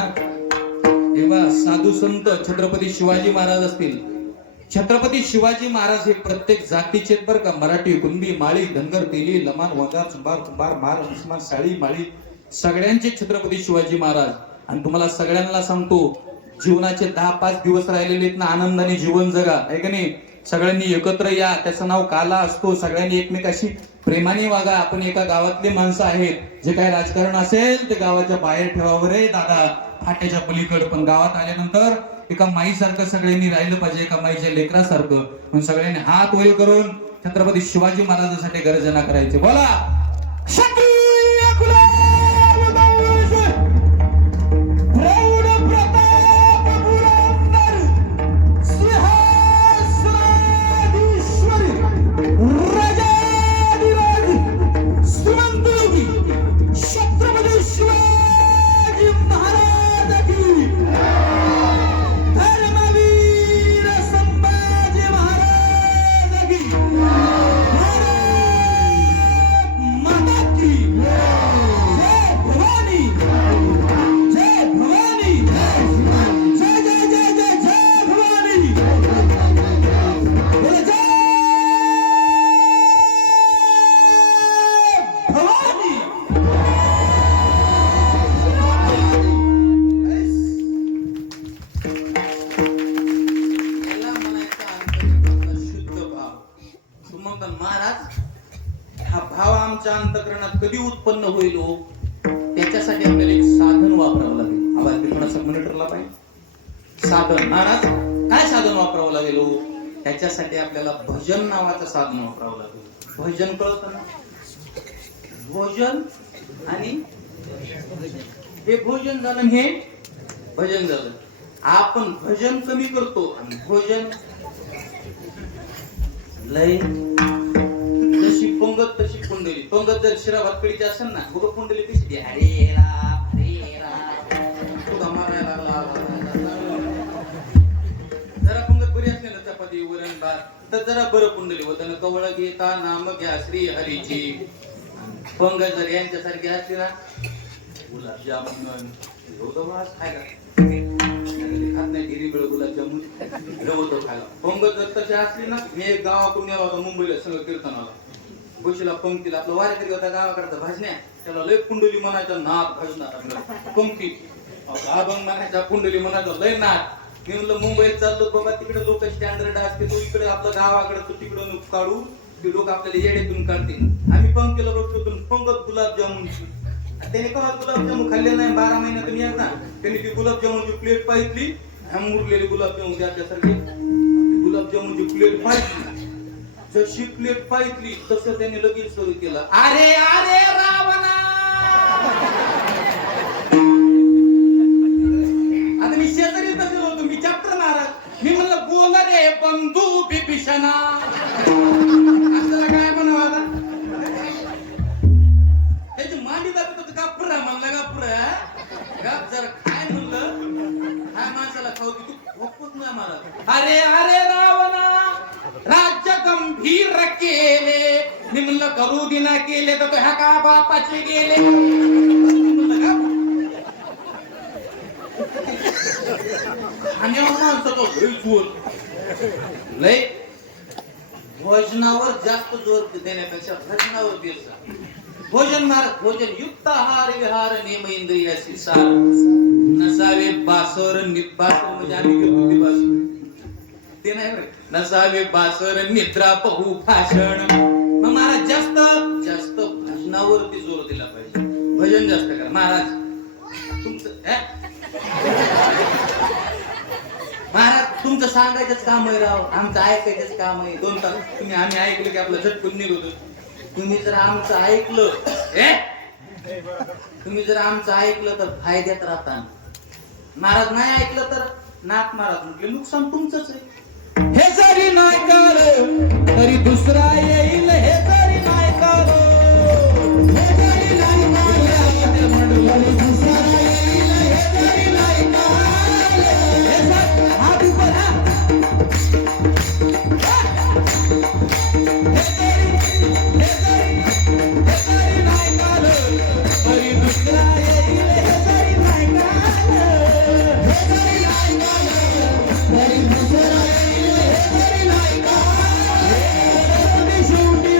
तेव्हा साधू संत छत्रपती शिवाजी महाराज असतील. छत्रपती शिवाजी महाराज हे प्रत्येक जातीचे बर का. मराठी, कुणबी, माळी, धनगर, तेली, लमाण, वंगार, चंबार, कुंभार, मार, मुसलमान, साळी, माळी सगळ्यांचे छत्रपती शिवाजी महाराज. आणि तुम्हाला सगळ्यांना सांगतो, जीवनाचे 10-5 दिवस राहिलेले आहेत ना, आनंदाने जीवन जगा आहे का नाही? सगळ्यांनी एकत्र या. त्याचं नाव काला असतो. सगळ्यांनी एकमेकाशी प्रेमाने वागा. आपण एका गावातले माणसं आहेत. जे काही राजकारण असेल ते गावाच्या बाहेर ठेवावं रे दादा, फाट्याच्या पलीकडे. पण गावात आल्यानंतर एका माईसारखं सगळ्यांनी राहिलं पाहिजे, एका माईच्या लेकरासारखं. पण सगळ्यांनी हात वर करून छत्रपती शिवाजी महाराजांसाठी गर्जना करायची. बोला क्षत्रिय कुलावतांश प्रौढ प्रताप पुरंदर सिंहासनाधीश्वर राजाधिराज श्रीमंत योगी छत्रपती शिवाजी महाराज की, धर्मवीर संभाजी महाराज की, भारत माता की, जय भवानी, जय भवानी, जय जय जय जय जय भवानी, बोले जय भवानी. याला म्हणायचं अंतःकरणातला शुद्ध भाव. सुमंतन महाराज, हा भाव आमच्या अंतःकरणात कधी उत्पन्न होईल हो? त्याच्यासाठी आपल्याला एक साधन वापरावं लागेल. आवाज थोडासा मॉनिटरला पाहिजे. साधन महाराज, काय साधन वापरावं लागेल हो? त्याच्यासाठी आपल्याला भजन नावाचं साधन वापरावं लागेल. भजन कळतं ना? भोजन आणि हे भोजन झालं आणि हे भजन झालं. आपण भजन कमी करतो आणि भोजन लय. जशी पंगत तशी कुंडली. पंगत जर शिरा भातकडीची असेल ना, बघ कुंडली कशी ती हरे राम हरे राम, तुझा मारायला लागला. जरा पंगत बरी असली ना, चपाती वरण भात, तर जरा बरं कुंडली होतं. कवळ घेता नाम घ्या श्री हरीची. पंगत जर यांच्यासारखी असली ना, गुलाबजामुन काय का खात नाही, गिरी बेळ गुलाबजामुन रवतो खायला. पंगत जर तशी असली ना, मी एक गावाकडून याला होता मुंबईला सगळं कीर्तनाला. बशीला पंक्तीला आपला वारकरी होता गावाकडचा भाजण्या, त्याला लय कुंडली म्हणायचा, नाद भजनात पंक्ती. अभंग म्हणायचा, कुंडली म्हणायचा, लय नाद. मी म्हणलं मुंबईत चाललो बाबा, तिकडे लोक स्टँडर्ड असते, तू इकडे आपलं गावाकडे तू तिकडं काढू, ते लोक आपल्याला येड्यातून काढतील. आम्ही पंक्तीला बसतो, पंगत गुलाबजामुनची. त्याने कवा गुलाबजामुन खाल्ले नाही 12 महिन्यातून एकदा. त्यांनी ती गुलाबजामुनची प्लेट पाहिली, मुरलेली गुलाबजामुन त्याच्यासारखी गुलाबजामुनची प्लेट पाहिली. जशी प्लेट पाहिली तसं त्यांनी लगेच सुरू केलं, अरे अरे रावणा. आता मी शेजारी बसलो होतो, मी चॅप्टर महाराज. मी म्हणलं बोल रे बंधू बिभीषणा. आपल्याला काय म्हणावं आता? त्याची मांडी दाखवत गापुरा म्हणला, गापुरा गाप जरा काय म्हणलं, काय माणसाला खाऊ की तू भोकूच नाही मला. अरे अरे रावणा, राज्य गंभीर केले. मी म्हणलं करू दिना केले तर ह्या का बापाचे गेले. आणि माणसं तो लय भोजनावर जास्त जोर देण्यापेक्षा भजनावर द्यायचा. भोजन महाराज, भोजन युक्त आहार विहार नेम इंद्रियाशी सार नसावे बासर निबासर. म्हणजे आम्ही घेतो बासर ते नाही बरं. नसावे बासर निद्रा पहू भाषण. मग महाराज जास्त जास्त भजनावरती जोर दिला पाहिजे. भजन जास्त करा महाराज. तुमचं महाराज तुमचं सांगायचंच काम आहे राव, आमचं ऐकायचंच काम आहे. 2 तास तुम्ही आम्ही ऐकलं की आपलं झटकून निघतो. तुम्ही जर आमचं ऐकलं तुम्ही जर आमचं ऐकलं तर फायद्यात राहता, महाराज नाही ऐकलं तर नाक महाराज म्हटले नुकसान तुमचंच आहे. हे जरी नाही कर तरी दुसरा येईल, हे जरी नाही कर, हे जरी नाही म्हटलं तरी दुसरा येईल, हे जरी नाही हे जर हात उपर हा. हे जरी नाही काढलं तरी दुसरा येईल, हे जरी नाही काढलं, हे जरी नाही काढलं तरी दुसरा येईल, हे जरी नाही काढलं. शेवटी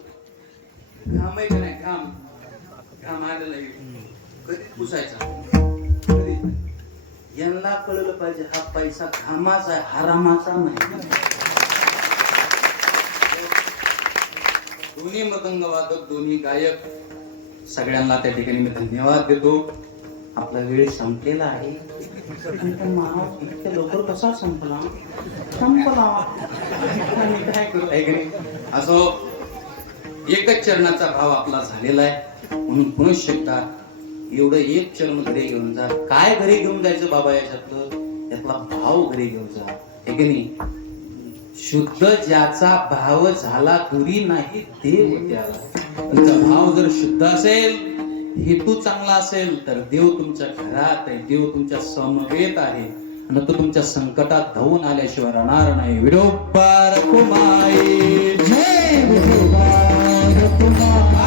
घाम आहे का नाही घाम घाम आलेला आहे कधीच पुसायचा कधीच नाही. यांना कळलं पाहिजे हा पैसा घामाचा आहे हरामाचा नाही. दोन्ही मृदंग वादक दोन्ही गायक सगळ्यांना त्या ठिकाणी मी धन्यवाद देतो. आपला वेळ संपलेला आहे पण मानव इतक्या लवकर कसा संपला मी काय करू आहे की नाही? असो एकच चरणाचा भाव आपला झालेला आहे म्हणून पुन्हा शकता एवढं एक चरण घरी घेऊन जा. काय घरी घेऊन जायचं बाबा याच्यातलं त्यातला भाव घरी घेऊन जा हे की नाही. शुद्ध ज्याचा भाव झाला दुरी नाही देव त्याला. तुमचा भाव जर शुद्ध असेल हेतू चांगला असेल तर देव तुमच्या घरात आहे देव तुमच्या समवेत आहे आणि तो तुमच्या संकटात धावून आल्याशिवाय राहणार नाही. विडोबा रखुमाई जय विठोबा रखुमाई.